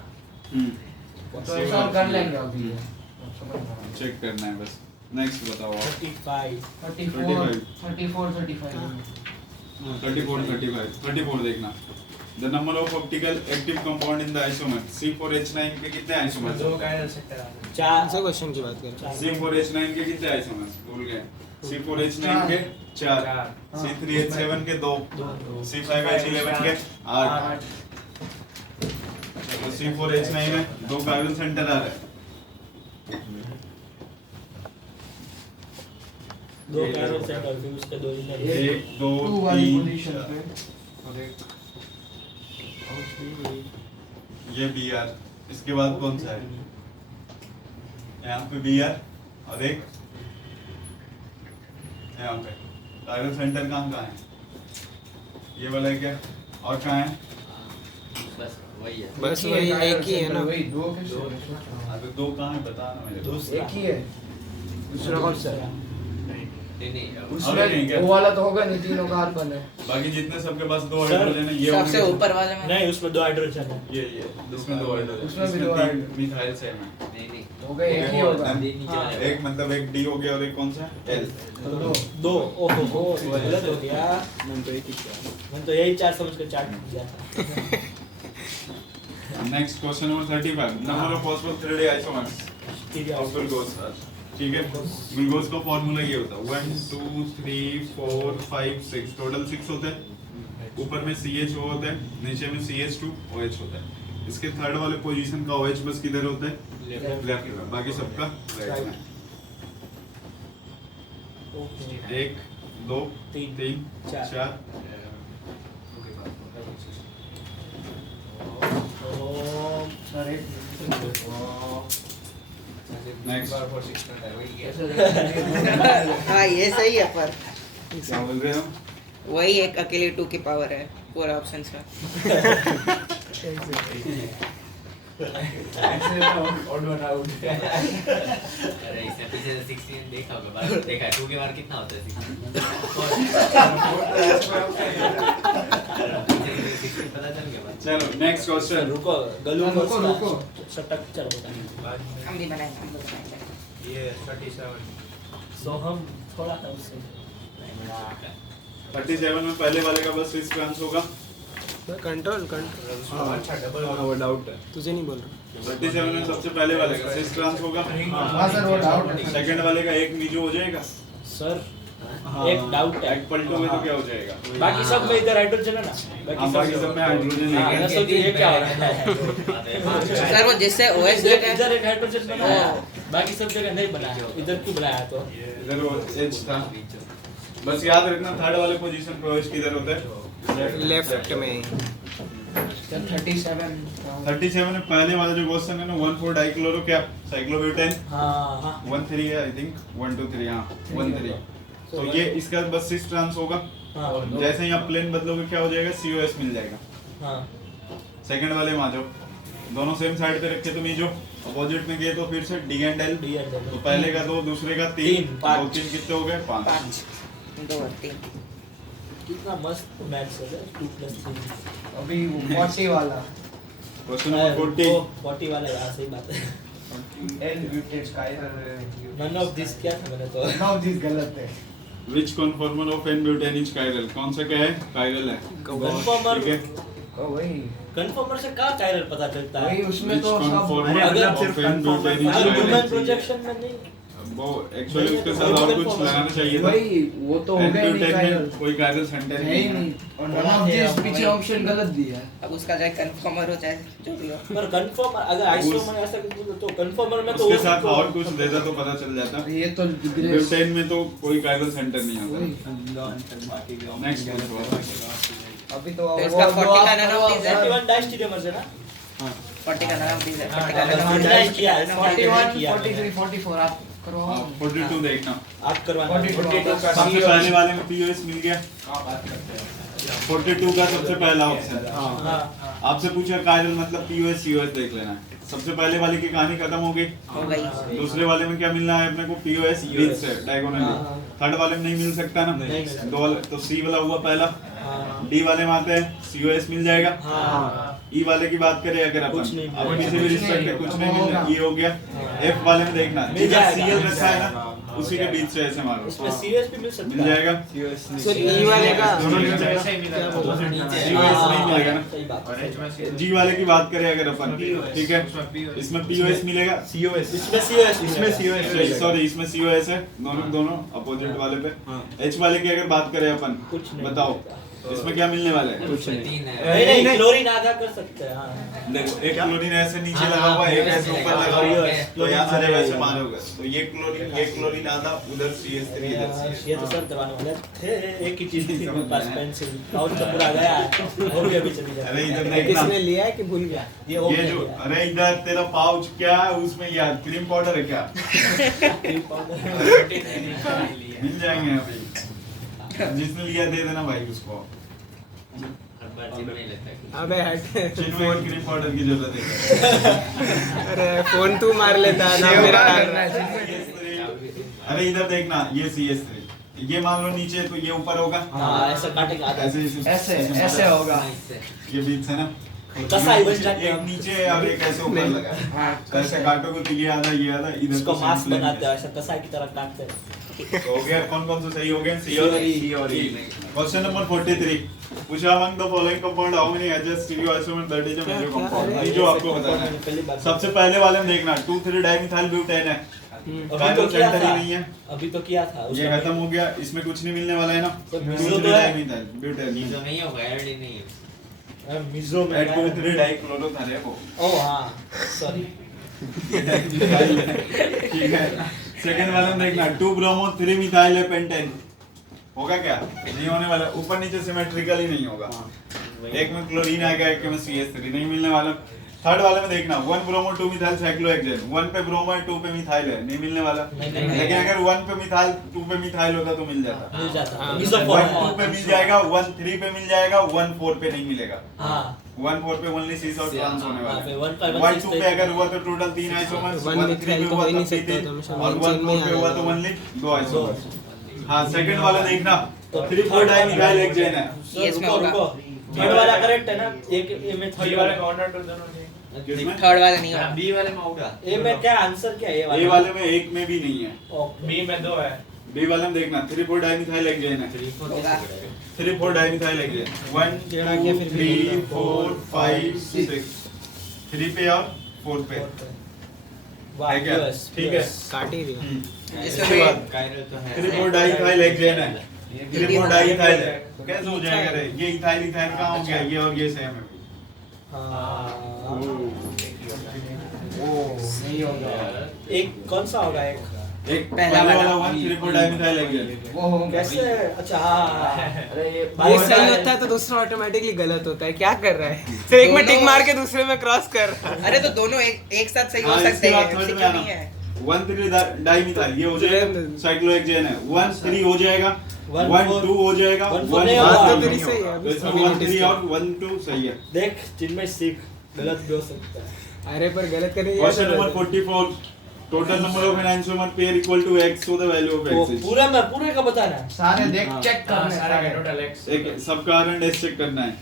तो ऐसा कर लेंगे अभी चेक करना है बस। नेक्स्ट बताओ आप 35 34 देखना। The number of optical active compound in the isomer C4H9 के कितने आइसोमर्स दो कायरल सेक्टर आ रहे हैं। चार कौन सा क्वेश्चन की बात कर रहे C4H9 के कितने आइसोमर्स भूल गए। C4H9 के 4, C3H7 के 2, C5H11 के 8। तो C4H9 में 2 कार्बन सेंटर आ रहे हैं। दो कायरल सेक्टर फिर उसके दो इनर 1 2 वाली 3 पोजीशन पे और एक ये BR, इसके बाद कौन सा है यहाँ पे BR और एक यहाँ पे कार्बन सेंटर कहाँ है ये वाला है क्या और कहाँ है बस वही है बस वही एक ही है ना वही दो कैसे अभी 2 कहाँ है बताना मुझे। एक ही है दूसरा कौन सा है नहीं नहीं और नहीं उसमें क्या? वो वाला तो होगा नहीं तीनों कार्बन है बाकी जितने सबके पास 2 सर, हाइड्रोजन है ये सबसे होंगे। ऊपर वाले में नहीं उसमें दो हाइड्रोजन है ये इसमें 2 हाइड्रोजन उसमें भी इसमें दो 3 हाइड्रोजन। मिथाइल सेम है। नहीं नहीं हो गए एक ही होगा नीचे वाले एक मतलब एक D हो गया और एक कौन सा L। तो दो दो ओहो गलत हो गया। मैं तो यही चार समझ कर चार्ट किया था। Next question number 35 number of possible 3D isomers of glucose. ठीक है ग्लूकोज का फार्मूला ये होता है 1 2 3 4 5 6 टोटल 6 होते हैं। ऊपर में CHO होता है, नीचे में CH2OH होता है। इसके थर्ड वाले पोजीशन का OH बस किधर होता है लेफ्ट में, बाकी सबका राइट में। 1 2 तीन, 3 चार। 4 नेक्स्ट हाँ ये सही है पर क्या बोल रहे हो? वही एक अकेले 2 की पावर है पूरा ऑप्शंस में। अरे इसने पीछे से 16 देखा होगा, बार देखा 2 के बार कितना होता है 16 पता चल गया बात। चलो नेक्स्ट क्वेश्चन। रुको गलू रुको। सटक चलो बताएंगे। हम भी बनाएंगे हम लोग बनाएंगे। ये 37 सो हम थोड़ा सा उससे 37 में पहले वाले का बस स्विच ट्रांस होगा। कंट्रोल अच्छा डबल वो डाउट है। तुझे नहीं बोल रहा 37 में सबसे पहले वाले का स्विच ट्रांस होगा। हाँ सर वो डाउट है। सेकंड वाले का एक नीचे हो जाएगा। सर एक डाउट है। एक पलटोगे तो क्या हो जाएगा? बाकी सब में इधर हाइड्रोजन है ना, बाकी सब में हाइड्रोजन हाँ, है। मैं सोच ये क्या हो रहा है। सर वो जिससे OH लेकर इधर एक हाइड्रोजन बना है, बाकी सब जगह नहीं बना है, इधर क्यों बनाया तो? इधर वो H था। बस याद रखना थर्ड वाले पोजीशन पे OH किधर होता है? लेफ्ट में। सर 37 37 में पहले वाला जो क्वेश्चन है ना 1,4 डाइक्लोरो क्या साइक्लोब्यूटेन हाँ हाँ 1,3 है आई थिंक 1 2 3 हां 1,3 तो ये इसका बस सिस ट्रांस होगा। हाँ जैसे ही आप प्लेन बदलोगे क्या हो जाएगा? COS मिल जाएगा। हाँ सेकंड वाले में आ जाओ, दोनों सेम साइड पे रखे तुम जो अपोजिट में गए तो फिर से D and L। D and L। तो पहले का 2 दूसरे का 3 तीन, पाँच। 2 3 कितने हो गए? 5 5 2 और 3 कितना मस्त मैच है 2+3। अभी वो 40 वाला क्वेश्चन नंबर 40 40 वाला यार सही बात है। N mutates chiral none of this क्या था मैंने तो नॉट दिस गलत है। Which conformer of N-butane is chiral? कौन सा क्या है? chiral है। कन्फर्मर ठीक है। ओ वही कन्फर्मर से कहाँ कायरल पता चलता है? वही उसमें Which तो सब conformer अगर of सिर्फ N-butane is अगर ह्यूमन chiral? प्रोजेक्शन में नहीं वो एक्चुअली उसके साथ और कुछ लगाना चाहिए था। वही वो तो हो गया नहीं N-butane chiral में कोई chiral सेंटर है नहीं ही है। नहीं और नॉन ऑफ दिस पीछे ऑप्शन गलत दिया है। अब उसका चाहे कंफर्मर हो चाहे जो भी हो। पर कंफर्मर अगर आइसोमर ऐसा कुछ तो कंफर्मर में तो उसके साथ और कुछ देता तो पता चल जाता। ये तो ब्यूटेन में तो कोई chiral सेंटर नहीं आता। वही नेक्स्ट अभी तो तो इसका 40 का नाम वो प्लीज है 41 डाइस्टीरियमर है ना 40 का नाम प्लीज है 40 का हाँ, नाम डिजाइन किया है 41 43 44 आप करवाओ 42 देखना। आप करवाना 42 42 का सबसे पहले वाले में POS मिल गया। 42 का सबसे पहला ऑप्शन। हाँ आपसे पूछा कायरल मतलब POS COS देख लेना है। सबसे पहले वाले की कहानी खत्म हो गई। हो गई। दूसरे वाले में क्या मिलना है अपने को? POS बीच से डायगोनली। हाँ। थर्ड वाले में नहीं मिल सकता ना। नहीं। दो वाले तो C वाला हुआ पहला। हाँ D वाले में आते हैं COS मिल जाएगा। हाँ E वाले की बात करें अगर कुछ नहीं अपन अब किसी भी रिस्पेक्ट में कुछ नहीं मिल रहा, E हो गया। F वाले में देखना मिल जिधर जाएगा। CL रखा है ना उसी के बीच से ऐसे मारो। इसमें सीरियस भी मिल सकता मिल जाएगा। सर ई वाले का दोनों मिल जाएगा। क्या बोल रहे हैं? COS नहीं मिलेगा ना। सही बात है। G वाले की बात करें अगर अपन ठीक है इसमें POS मिलेगा। इसमें सीरियस सॉरी इसमें COS है दोनों अपोजिट वाले पे। H वाले की अगर बात करें अपन कुछ नहीं बताओ इसमें क्या मिलने वाला है? कुछ नहीं है। नहीं क्लोरीन आधा कर सकते हैं हाँ देखो एक क्लोरीन ऐसे नीचे लगा हुआ है एक ऐसे ऊपर लगा हुआ है तो यहाँ से वैसे मारोगे तो ये क्लोरीन आधा उधर CH3 इधर CH3। ये तो सर करवाने वाले थे एक ही चीज थी मेरे पास पेंसिल और तो पूरा गया है वो भी अभी चली अरे जाएगी इधर देखना किसने लिया है कि भूल गया? ये हो ये जो गया अरे इधर तेरा पाउच क्या है उसमें यार क्रीम पाउडर है क्या? मिल जाएंगे अभी जिसने लिया दे देना भाई उसको। हर बार जिम नहीं लगता है। अबे हट चिन्मय को क्रीम पाउडर की जरूरत है। अरे फोन तू मार लेता है ना मेरा करना है। अरे इधर देखना ये CH3 ये मान लो नीचे तो ये ऊपर होगा। हाँ ऐसा काटेगा आधा ऐसे होगा ये बीच है ना कसाई बन जाते हैं एक हम। नीचे और एक ऐसे ऊपर लगा है। कैसे काटोगे तो ये आधा इधर इसको तो मास्क same plane बनाते हैं ऐसा कसाई की तरह काटते हैं तो हो गया कौन कौन से सही हो गए? C और E। क्वेश्चन नंबर 43 पूछा among the following compound how many H's stereoisomer that is a major compound। ये जो आपको बताना है पहली बार सबसे पहले वाले में देखना 2,3 डाइमिथाइल ब्यूटेन है। अभी कायरल तो किया सेंटर ही था नहीं है। अभी तो किया था ये खत्म हो गया इसमें कुछ नहीं मिलने वाला है ना। तो 2,3 मिजो तो है। डाइमिथाइल ब्यूटेन जो नहीं होगा एड ही नहीं है। मिजो में एट 2,3 डाइक्लोरोथेन है वो। ओ हाँ सॉरी ठीक है सेकंड वाले में देखना 2 ब्रोमो 3 मिथाइल पेंटेन होगा क्या? नहीं होने वाला, ऊपर नीचे सिमेट्रिकल ही नहीं होगा। एक में क्लोरीन आएगा, एक में CH3 नहीं मिलने वाला। थर्ड वाले में देखना 1 ब्रोमो 2 मिथाइल साइक्लोहेक्सेन, 1 पे ब्रोमो है 2 पे मिथाइल है, नहीं मिलने वाला। लेकिन अगर 1 पे मिथाइल 2 पे मिथाइल होता तो मिल जाता। मिल जाता। 1 2 पे मिल जाएगा, 1 3 पे मिल जाएगा, 1 4 पे नहीं मिलेगा। 1 4 पे ओनली सीस और ट्रांस होने वाला है। 1 2 पे अगर हुआ तो टोटल 3 आइसोमर्स, 1 3 पे हुआ तो 3 और 1 4 पे हुआ तो ओनली 2 आइसोमर्स। हां, सेकंड वाला देखना तो 3 4 डाइमिथाइल हेक्सेन है। ये इसमें होगा। थर्ड वाला करेक्ट है ना? एक ए में थर्ड वाला कॉर्नर टू दोनों नहीं थर्ड वाला नहीं होगा। बी वाले में होगा। ए में क्या आंसर क्या है? ए वाले में एक में भी नहीं है। बी में 2 है। बी वाले में देखना 3 4 डाइमिथाइल हेक्सेन है। 3 4 डाइमिथाइल हेक्सेन 1 2 3 4 5 6 3 पे और 4 पे है क्या? ठीक है, काट ही दिया। इसके बाद कायरल तो है। 3 4 डाइमिथाइल हेक्सेन है। 3 4 डाइमिथाइल है, कैसे हो जाएगा रे? ये इथाइल इथाइल कहां हो गया? ये और ये सेम है। सही होगा। एक कौन सा होगा? एक पहला वाला वाला 1 3 4 डाइमिथाइल हेक्सेन वो होगा। कैसे? अच्छा हाँ। अरे ये ये सही होता है तो दूसरा ऑटोमेटिकली गलत होता है। क्या कर रहा है? तो एक में टिक मार के दूसरे में क्रॉस कर रहा है। अरे तो दोनों एक साथ सही हो हाँ, सकते इसके बाद हैं। थर्ड ऐसे में क्यों आना। नहीं है? 1 3 डाइमिथाइल ये हो जाएगा, साइक्लोहेक्सेन है। 1 3 हो जाएगा, 1 2 हो जाएगा, 1 नहीं 1 होगा। 3 सही है। तो इसमें 1 3 और 1 2 सही है। देख जिनमें सीख गलत भी हो सकता है। अरे पर गलत करने की question number 44 total number of enantiomer pair equal to x so the value of वो x पूरे का बताना है। सारे देख चेक करने सारे सारे। Total x. एक सबका R&S चेक करना है।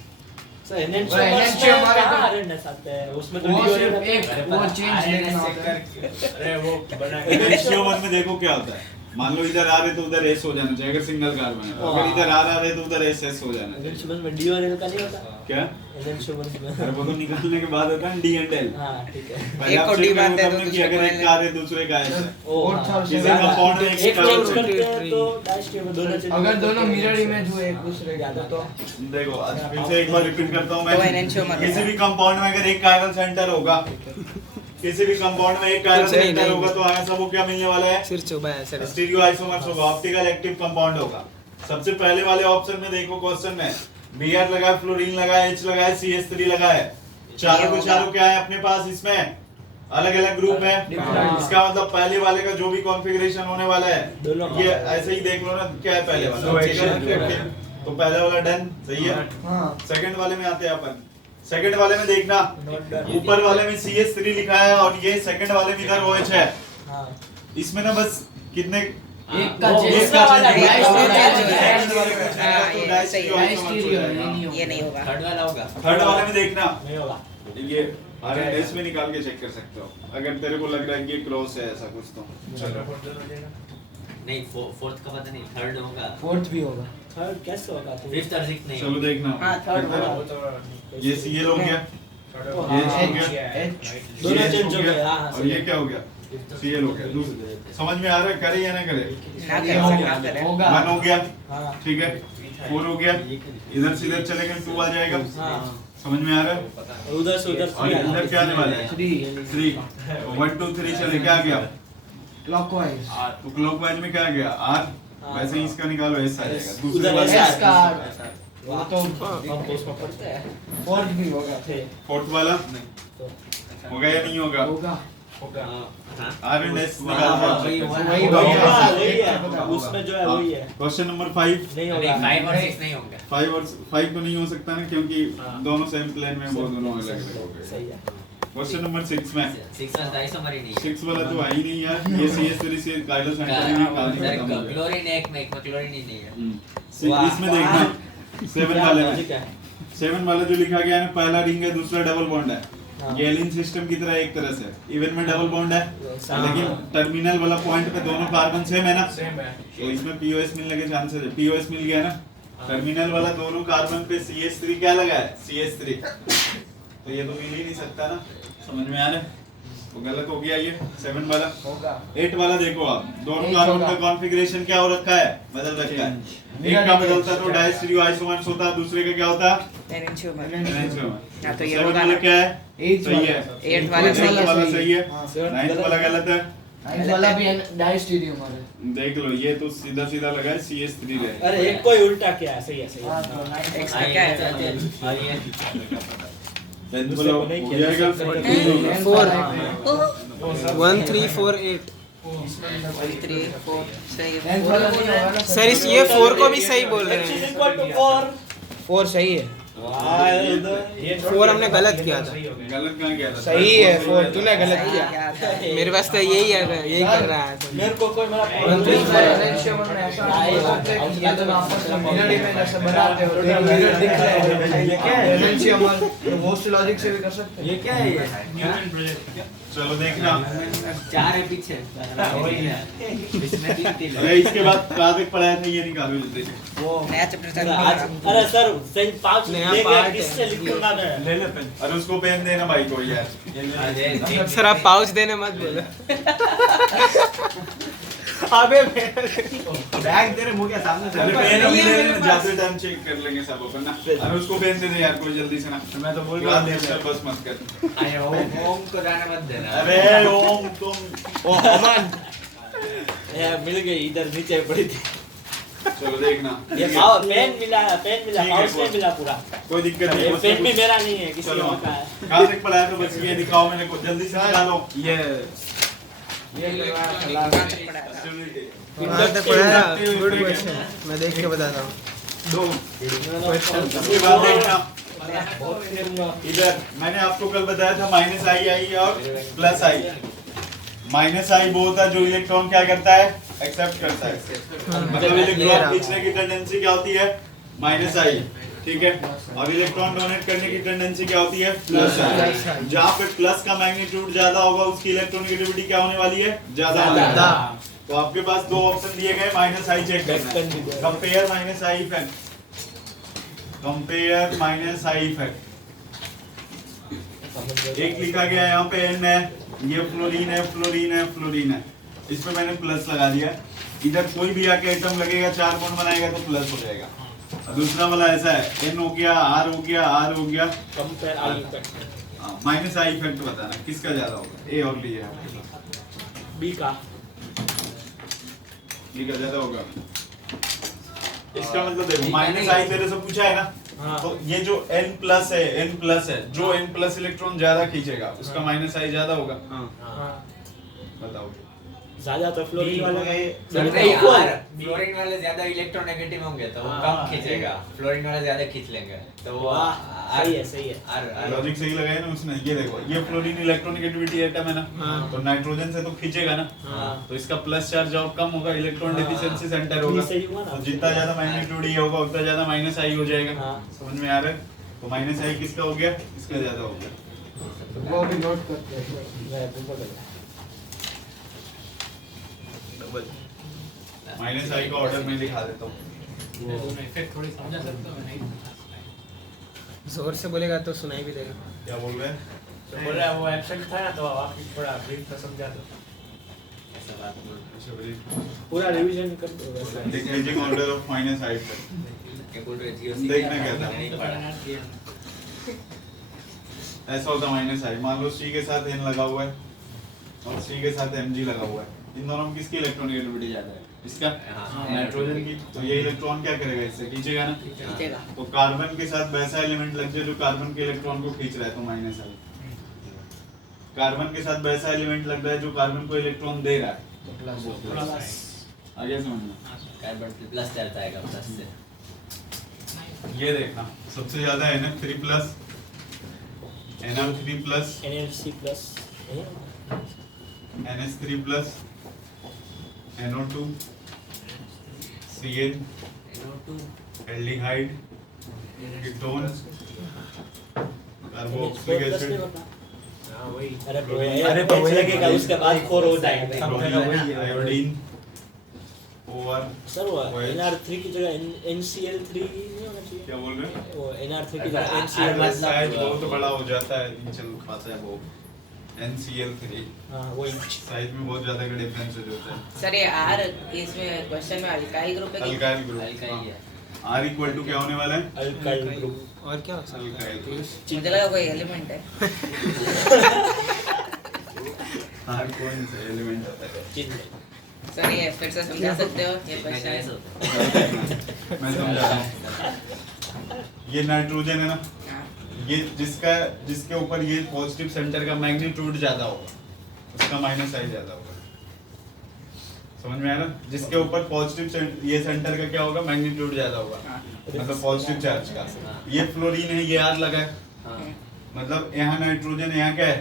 सर एनएनसी NNC हमारे तो- आरएनएस आते हैं उसमें तो वो DOA सिर्फ रहता है। एक वो चेंज देखना होता है। अरे वो बना एनहांसोमर में देखो क्या होता है। मान लो इधर आ रहे तो उधर S हो जाना चाहिए अगर सिंगल कार्बन है। अगर इधर आ रहे तो उधर SS हो जाना चाहिए। एनएनसी में DOA का नहीं होता? क्या? एनएनसी में अरे वो तो निकालने के बाद होता है D and L। हां ठीक है। पहले एक आप को चेक D बांधते हैं करो तो कि दूसरे अगर को एक L। का है दूसरे का S है। Fourth और किसी seventh। कंपाउंड में एक एक चेंज का करते हैं तो डैश के दोनों चेंज अगर दोनों मिरर इमेज हुए एक दूसरे के तो देखो आज फिर से एक बार रिपीट करता हूँ मैं। तो एनहांसोमर किसी भी कंपाउंड में अगर एक कायरल सेंटर होगा, किसी भी कंपाउंड में एक कायरल कुछ नहीं, सेंटर नहीं। होगा तो हमें सबको क्या मिलने वाला है? सिर चुभा है सर। स्टीरियो आइसोमर्स होगा, ऑप्टिकल एक्टिव कंपाउंड होगा। सबसे पहले वाले ऑप्शन में देखो क्वेश्चन में Br लगा है, फ्लोरीन लगा है, H लगा है, CH3 लगा है। चारों के चारों क्या है अपने पास? इसमें अलग अलग ग्रुप है। इसका मतलब पहले वाले का जो भी कॉन्फ़िगरेशन होने वाला है दोनों ये ऐसे ही देख लो ना क्या है पहले वाला। तो पहले वाला डन सही है। हां सेकंड वाले में आते हैं अपन। सेकंड वाले में देखना ऊपर वाले में CH3 लिखा है और ये सेकंड वाले में इधर OH है। हां इसमें ना बस कितने एक का वो चेंज एक का वाला चेंज है, होगा। है, सेकंड वाले में हाँ, तो ये डाइस सही की है। आइसोमर्स हो जाएगा। ये नहीं होगा। थर्ड वाला होगा। थर्ड वाले में देखना नहीं होगा। ये R&S में निकाल के चेक कर सकते हो अगर तेरे को लग रहा है कि ये क्रॉस है ऐसा कुछ तो। नहीं फोर्थ का पता नहीं, थर्ड होगा। फोर्थ भी होगा। थर्ड कैसे होगा? तो फिफ्थ और सिक्स्थ नहीं चलो होगा। देखना। हाँ, थर्ड वाला। वो तो ये CL हो गया, हाँ, ये H हो H गया, H दोनों ये H चेंज हो हो गए, गया हाँ, और ये क्या हो गया? CL हो गया। दूसरा समझ में आ रहा है करे या ना करे? ना ये कर होगा, सकते हैं। होगा। 1 हो गया हाँ ठीक है, 4 हो गया, इधर से इधर चलेगा 2 आ जाएगा। हाँ समझ में आ रहा है? उधर से उधर और इधर क्या आने वाला है? 3 1 2 3 चले क्या आ गया? क्लॉकवाइज तो क्लॉकवाइज में क्या आ गया? R वैसे ही इसका निकालो S आ जाएगा। दूसरे उधर वाले S S का वो तो हम उसमें पढ़ते हैं। फोर्थ भी होगा। फोर्थ वाला होगा या नहीं होगा? होगा R&S हाँ, निकालो। वही वही होगा, होगा। होगा। वही है उसमें जो है वही है। क्वेश्चन नंबर 5 नहीं नहीं, होगा। 5 और 6 नहीं होंगे। 5 और 5 तो नहीं हो सकता ना क्योंकि दोनों सेम प्लेन में वो दोनों अलग अलग हो गए। सही है। क्वेश्चन नंबर 6 में 6 और 250 मरी नहीं है। 6 वाला तो है ही नहीं यार। ये CH3 से काइलो सेंटर ही निकाल के खत्म हो गया। क्लोरीन एक में क्लोरीन ही नहीं है। इसमें देखना 7 वाले में लॉजिक है। 7 वाला जो लिखा गया है ना पहला रिंग है दूसरा डबल बॉन्ड है। हाँ। ये एलिन सिस्टम की तरह एक तरह से इवन में डबल बॉन्ड है हाँ। लेकिन टर्मिनल वाला पॉइंट पे दोनों कार्बन सेम है ना, सेम है। तो इसमें POS मिलने के चांसेस है। POS मिल गया ना, टर्मिनल वाला दोनों कार्बन पे CH3 क्या लगा है? CH3 तो ये तो मिल ही नहीं सकता ना। समझ में आ रहा है? तो गलत हो गया ये 7 वाला। होगा 8 वाला देखो आप दोनों 8 कार्बन होगा। का कॉन्फ़िगरेशन क्या हो रखा है? बदल रखा है। एक का बदलता तो डायस्टीरियो आइसोमर्स होता, दूसरे का क्या होता? एनहांसोमर। एनहांसोमर। हाँ, तो ये 7 होगा वाला ना। क्या है? 8 सही है। 8 वाला सही है। वाला सही है। हाँ, 9th वाला गलत है। इस वाला भी डाई स्टीरियोमर है। देख लो, ये तो सीधा सीधा लगा है, CS3 रहेगा। अरे एक कोई उल्टा क्या है, सही है सही है। एक्स का क्या है? Then बोलो, हो जाएगा? 1348 3 4 सही है। Length वाला नहीं होगा ना सर इस ये 4 को भी सही बोल रहे X is हैं। equal to 4. 4 सही है। ये 4 हमने गलत किया था। गलत कहाँ किया था? सही है 4, तूने गलत सही किया। क्या था? मेरे पास तो यही है, यही कर रहा है। मेरे को कोई मेरा एनएनशियमर में ऐसा होता है कि ये तो आपस में मिरर इमेज ऐसे बनाते हो, तो मिरर दिख रहा है। ये क्या है? एनएनशियमर तो मोस्ट लॉजिक से भी कर सकते हैं। ये क्या है ये? चलो देखना। 4 है पीछे। इसमें 3 अरे इसके बाद कार्तिक पढ़ाया था, ये निकालो जल्दी से। नया चैप्टर चालू आज करो। अरे सर सही 5 नया लेके part है। किससे लिखूंगा मैं? अरे उसको पेन देना भाई को यार। सर आप पाउच देने मत बोलो। अबे बैग तेरे मुंह के सामने से। अरे पेन अभी ले लेना, जाते टाइम चेक कर लेंगे सब अपन ना। अरे उसको पेन दे दे यार कोई जल्दी से ना। मैं तो बोल रहा हूँ बस मत कर। अरे ओम को जाने मत देना। अरे ओम तुम ओ अमन ये मिल गई, इधर नीचे पड़ी थी। चलो देखना। ये पेन मिला, पेन मिला, ठीक है, पाउच नहीं बोल। मिला पूरा। कोई दिक्कत नहीं ये है। पेन भी मेरा नहीं है, किसी चलो और का है। कार्तिक पढ़ाया तो बस ये दिखाओ मैंने को, जल्दी से निकालो। ये पढ़ाया था। कितना तक पढ़ाया? गुड क्वेश्चन, मैं देख के बताता हूँ। उसके बाद देखना इधर, मैंने आपको कल बताया था -i और +i। -i वो होता है जो इलेक्ट्रॉन क्या करता है, एक्सेप्ट करता है। मतलब इलेक्ट्रॉन खींचने की टेंडेंसी क्या होती है, -i, ठीक है। और इलेक्ट्रॉन डोनेट करने की टेंडेंसी क्या होती है, +i। जहाँ पे प्लस का मैग्नीट्यूड ज्यादा होगा उसकी इलेक्ट्रोनेगेटिविटी क्या होने वाली है, ज्यादा होने वाली है। तो आपके पास दो ऑप्शन दिए गए, -i चेक करना है। Compare -i effect, compare -i effect. एक लिखा गया यहाँ पे n है, ये फ्लोरीन है, फ्लोरीन है, फ्लोरीन है, इस पे मैंने प्लस लगा दिया। इधर कोई भी आके एटम लगेगा, 4 बॉन्ड बनाएगा तो प्लस हो जाएगा। और दूसरा वाला ऐसा है, n हो गया, r हो गया, r हो गया, compare I effect -i effect बताना किसका ज्यादा होगा, a और b है आपके पास, बी का। b का ज्यादा होगा। इसका मतलब देखो -i तेरे से पूछा है ना, हाँ। तो ये जो n प्लस है, जो n प्लस इलेक्ट्रॉन ज्यादा खींचेगा उसका -i ज्यादा होगा। बताओ। ज्यादा तो फ्लोरीन वाला का नहीं यार, फ्लोरीन वाले ज्यादा इलेक्ट्रोनेगेटिव होंगे तो वो कम खींचेगा, फ्लोरीन वाले ज्यादा खींच लेंगे तो वो सही है सही है। लॉजिक सही लगाया ना उसने। ये देखो, ये फ्लोरीन इलेक्ट्रोनेगेटिविटी एटम है ना, तो नाइट्रोजन से तो खींचेगा ना, तो इसका प्लस चार्ज जब कम होगा इलेक्ट्रॉन डेफिशिएंसी सेंटर होगा, सही हुआ ना। तो जितना ज्यादा मैग्नीट्यूड ये होगा उतना ज्यादा -i हो जाएगा। समझ में आ रहा है? तो -i किसका हो गया, इसका ज्यादा हो गया। वो भी नोट करते हैं। -i का ऑर्डर में दिखा देता हूँ। जोर से बोलेगा तो सुनाई भी देगा। क्या बोल रहे हैं? तो बोल रहा है वो एब्सेंट था ना, तो आप थोड़ा ब्रीफ में समझा दो। पूरा रिवीजन कर दो। डिक्रीजिंग ऑर्डर ऑफ -i तक देखना क्या था। ऐसा होता -i, मान लो C के साथ n लगा हुआ है और C के साथ Mg लगा हुआ है, इन दोनों में किसकी इलेक्ट्रोनेगेटिविटी ज्यादा है, इसका, नाइट्रोजन की। तो ये इलेक्ट्रॉन क्या करेगा, इससे खींचेगा ना। खींचेगा। तो कार्बन के साथ वैसा एलिमेंट लग जाए जो कार्बन के इलेक्ट्रॉन को खींच रहा है तो -i। कार्बन के साथ वैसा एलिमेंट लग रहा है जो कार्बन को इलेक्ट्रॉन दे रहा है तो प्लस। आगे समझना, कार्बन प्लस चलता है प्लस से। ये देखना सबसे ज्यादा NF3 plus, NR3 plus, NLC plus NH3 plus, NO2, CN, aldehyde, ketone, carboxylic acid, अरे तो वही लगेगा, उसके बाद 4 हो जाएगा। Iodine, OR। सर वो NR3 की जगह NCl3 नहीं होना चाहिए? क्या बोल रहे हैं? वो NR3 की जगह साइज NCl बहुत बड़ा हो जाता है, चल पाता है वो NCl3 हाँ वही। साइज में बहुत ज्यादा का डिफरेंस हो जाता है। सर ये आर इसमें क्वेश्चन में अल्काइल ग्रुप है कि alkyl group, R equal to क्या होने वाला है, अल्काइल ग्रुप। और क्या हो सकता है? अल्काइल। मुझे लगा कोई एलिमेंट है। हाँ कौन से एलिमेंट होता है? चिन्ह सर ये फिर से समझा सकते हो ये चिन्ह का ऐसा क्वेश्चन? होता है। मैं समझा रहा हूँ। ये नाइट्रोजन है ना, ये जिसके ऊपर ये पॉजिटिव सेंटर का मैग्नीट्यूड ज्यादा होगा उसका माइनस आई ज्यादा होगा। समझ में आया ना? जिसके ऊपर पॉजिटिव ये सेंटर का क्या होगा, मैग्नीट्यूड ज्यादा होगा, मतलब पॉजिटिव चार्ज का। ये फ्लोरीन है, ये R लगा है, हाँ। मतलब यहाँ नाइट्रोजन, यहाँ क्या है,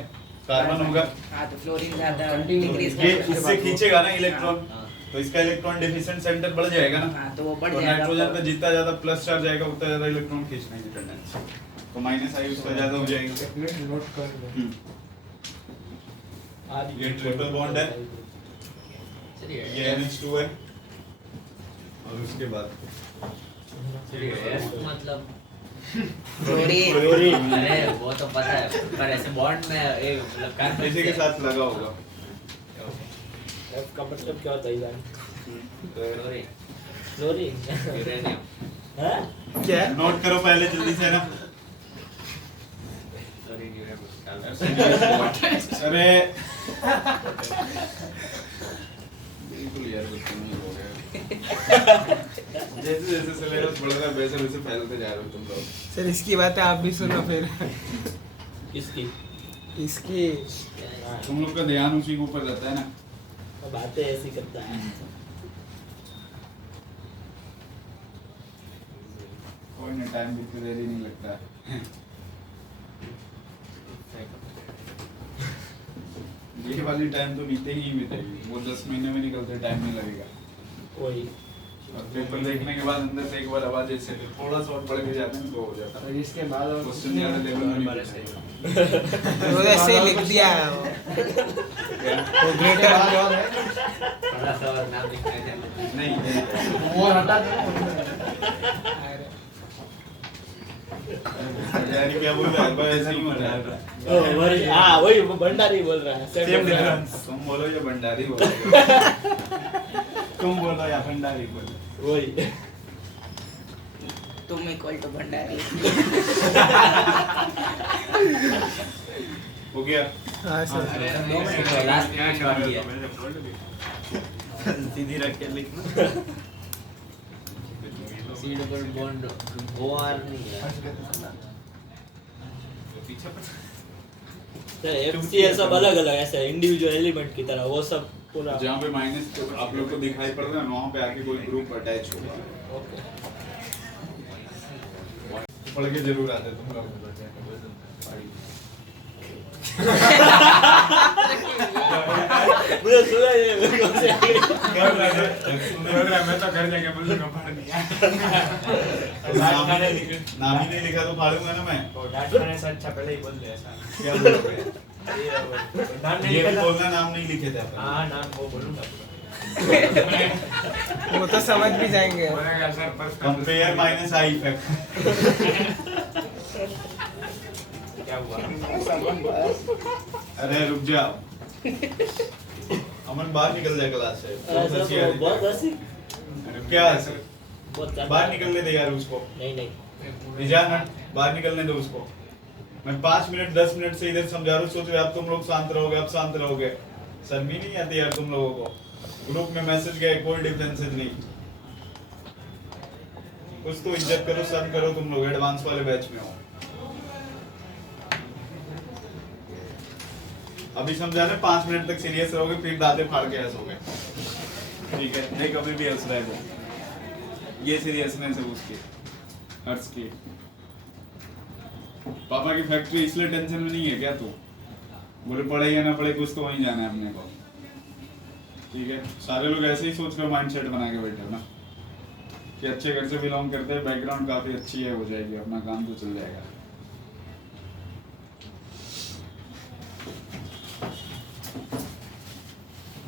कार्बन होगा। हाँ तो फ्लोरीन ज्यादा डिक्रीज ये इससे खींचेगा ना इलेक्ट्रॉन, हाँ। तो इसका इलेक्ट्रॉन डेफिशिएंट सेंटर बढ़ जाएगा ना। हाँ तो वो बढ़ तो जाएगा। नाइट्रोजन पे जितना ज्यादा प्लस चार्ज आएगा उतना ज्यादा इलेक्ट्रॉन खींचने की टेंडेंसी, तो माइनस आई उसका ज्यादा हो जाएगा। नोट कर लो। ये ट्रिपल बॉन्ड है, चलिए ये NH2 है, और उसके बाद चलिए मतलब फ्लोरीन अरे वो तो पता है, पर ऐसे बॉन्ड में एक मतलब कार्बन इसी के साथ लगा होगा। F का मतलब क्या होता है इधर? फ्लोरीन फ्लोरीन यूरेनियम हाँ क्या? नोट करो पहले जल्दी से ना। फ्लोरीन यूरेनियम अरे बिल्कुल यार कुछ नहीं हो गया। जैसे जैसे सिलेबस बढ़ रहा है वैसे वैसे फैलते जा रहे हो तुम लोग। सर इसकी बातें आप भी सुनो फिर। इसकी इसकी तुम लोग का ध्यान उसी के ऊपर रहता है ना। बातें ऐसी करता है। कोई ना, टाइम बिल्कुल देरी नहीं लगता है। ये वाली टाइम तो बीते ही बीतेगी, वो 10 महीने में निकलते टाइम नहीं लगेगा। कोई और पेपर देखने के बाद अंदर से एक बार आवाज ऐसे थोड़ा सा और पढ़ के जाते हैं तो हो जाता है। और इसके बाद और क्वेश्चन ज्यादा लेवल में नहीं पूछेगा। वो ऐसे ही लिख दिया है वो। क्या? वो इसके ग्रेटर बाद और है। थोड़ा सा और नाम लिख रहे थे। नहीं वो हटा दो। यानी क्या बोल रहा है, बस ऐसे ही होता है। वही हाँ वही वो भंडारी बोल रहा है। Same difference. तुम बोलो या भंडारी बोलो। तुम बोल रहे हो या भंडारी बोलो। वही तुम इक्वल टू भंडारी। हो गया? हाँ सर। अरे 2 मिनट लास्ट मिनट बाकी है। सीधी रख के लिखना। सी डबल बॉन्ड OR नहीं है। FCl सब अलग अलग ऐसे इंडिविजुअल एलिमेंट की तरह वो सब पूरा जहाँ पे माइनस आप लोग को दिखाई पड़ रहा है वहाँ पे आके कोई ग्रुप अटैच होगा। पढ़ के जरूर आते तुम लोग। मुझे सुना ये मेरे को से मैं तो घर जाके बोलूंगा पढ़ दिया। नाम ही नहीं लिखा तो फाड़ूंगा ना मैं। डांट खाने से अच्छा पहले ही बोल दिया ऐसा। क्या बोलोगे? नाम नहीं ये भी लिखा था। बोलना, नाम नहीं लिखे थे अपन। हाँ नाम वो बोलूंगा पूरा। वो तो समझ भी जाएंगे। बोलेगा सर पर कंपेयर माइनस आई इफेक्ट। क्या हुआ? अरे रुक जाओ, अमन बाहर निकल जाए क्लास से। बहुत हंसी आ रही बहुत है। हंसी अरे क्या हंसी? बहुत ज्यादा। बाहर निकलने दे यार उसको। नहीं नहीं निजान हट, बाहर निकलने दो उसको। मैं 5 मिनट 10 मिनट से इधर समझा रहा हूँ, सोच रहे अब तुम लोग शांत रहोगे, अब शांत रहोगे। शर्म ही नहीं आती यार तुम लोगों को। ग्रुप में मैसेज गए, कोई डिफरेंसेस नहीं। कुछ तो इज्जत करो, शर्म करो, तुम लोग एडवांस वाले बैच में हो। अभी समझा रहे 5 मिनट तक सीरियस रहोगे, फिर दांते फाड़ के हंसोगे। ठीक है, नहीं कभी भी हंस रहा है वो। ये सीरियसनेस है उसकी, हर्ष की। पापा की फैक्ट्री इसलिए टेंशन में नहीं है क्या तू? बोले पढ़े या ना पढ़े, कुछ तो वहीं जाना है अपने को। ठीक है, सारे लोग ऐसे ही सोच कर माइंडसेट बना के बैठे हो ना कि अच्छे घर से बिलोंग करते हैं, बैकग्राउंड काफी अच्छी है, हो जाएगी, अपना काम तो चल जाएगा।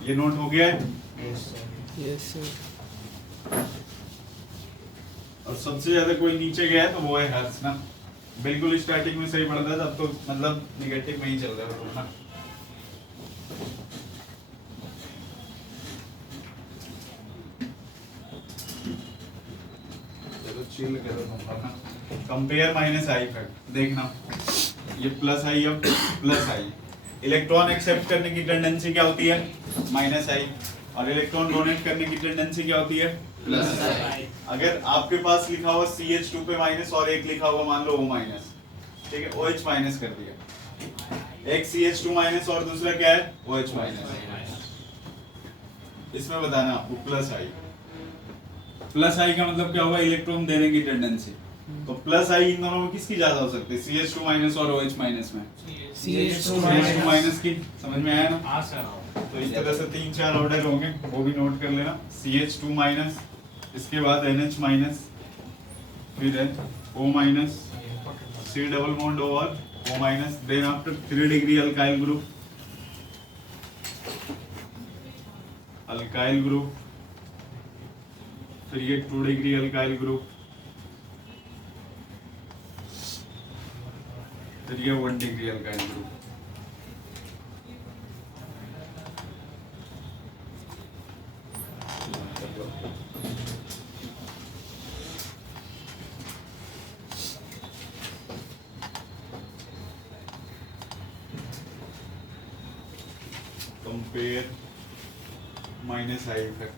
ये नोट हो गया है? Yes sir. और सबसे ज्यादा कोई नीचे गया है तो वो है हर्ष ना। बिल्कुल स्टार्टिंग में सही पढ़ता था, अब तो मतलब निगेटिव में ही चल रहा है ना। चलो चिल करो तुम लोग ना। कंपेयर माइनस आई इफेक्ट देखना, ये प्लस आई, अब प्लस आई इलेक्ट्रॉन एक्सेप्ट करने की टेंडेंसी क्या होती है, माइनस आई, और इलेक्ट्रॉन डोनेट करने की टेंडेंसी क्या होती है, प्लस आई। अगर आपके पास लिखा हुआ CH2 पे माइनस और एक लिखा हुआ मान लो O माइनस, ठीक है, OH माइनस कर दिया, एक CH2 माइनस और दूसरा क्या है, OH माइनस, इसमें बताना आपको प्लस आई। प्लस आई का मतलब क्या होगा, इलेक्ट्रॉन देने की टेंडेंसी। तो प्लस आई इन दोनों में किसकी ज्यादा हो सकती है, CH2 माइनस और OH माइनस में CH2 माइनस की। समझ में आया ना? हाँ सर। तो इस तरह से 3-4 ऑर्डर होंगे, वो भी नोट कर लेना। CH2 माइनस, इसके बाद NH माइनस, फिर है O minus, C double bond O और O minus, then after 3 degree alkyl group, फिर ये 2 डिग्री अल्काइल ग्रुप, फिर ये 1 degree alkyl group. Compare minus I effect,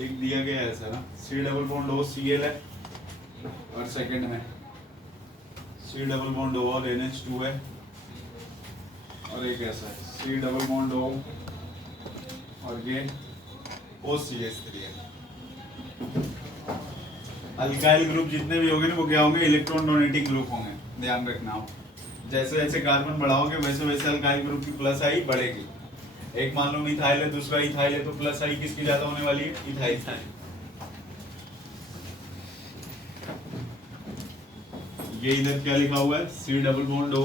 एक दिया गया है ऐसा ना, C double bond O Cl है, और सेकंड में C डबल बॉन्ड O और NH2 है, और एक ऐसा है C डबल बॉन्ड O और ये OCH3 है। अल्काइल ग्रुप जितने भी होंगे ना वो क्या होंगे, इलेक्ट्रॉन डोनेटिंग ग्रुप होंगे, ध्यान रखना आप। जैसे जैसे कार्बन बढ़ाओगे वैसे वैसे अल्काइल ग्रुप की प्लस आई बढ़ेगी। एक मान लो मिथाइल है, दूसरा इथाइल है, तो प्लस आई किसकी ज्यादा होने वाली है, इथाइल। ये इधर क्या लिखा हुआ है, C डबल बॉन्ड O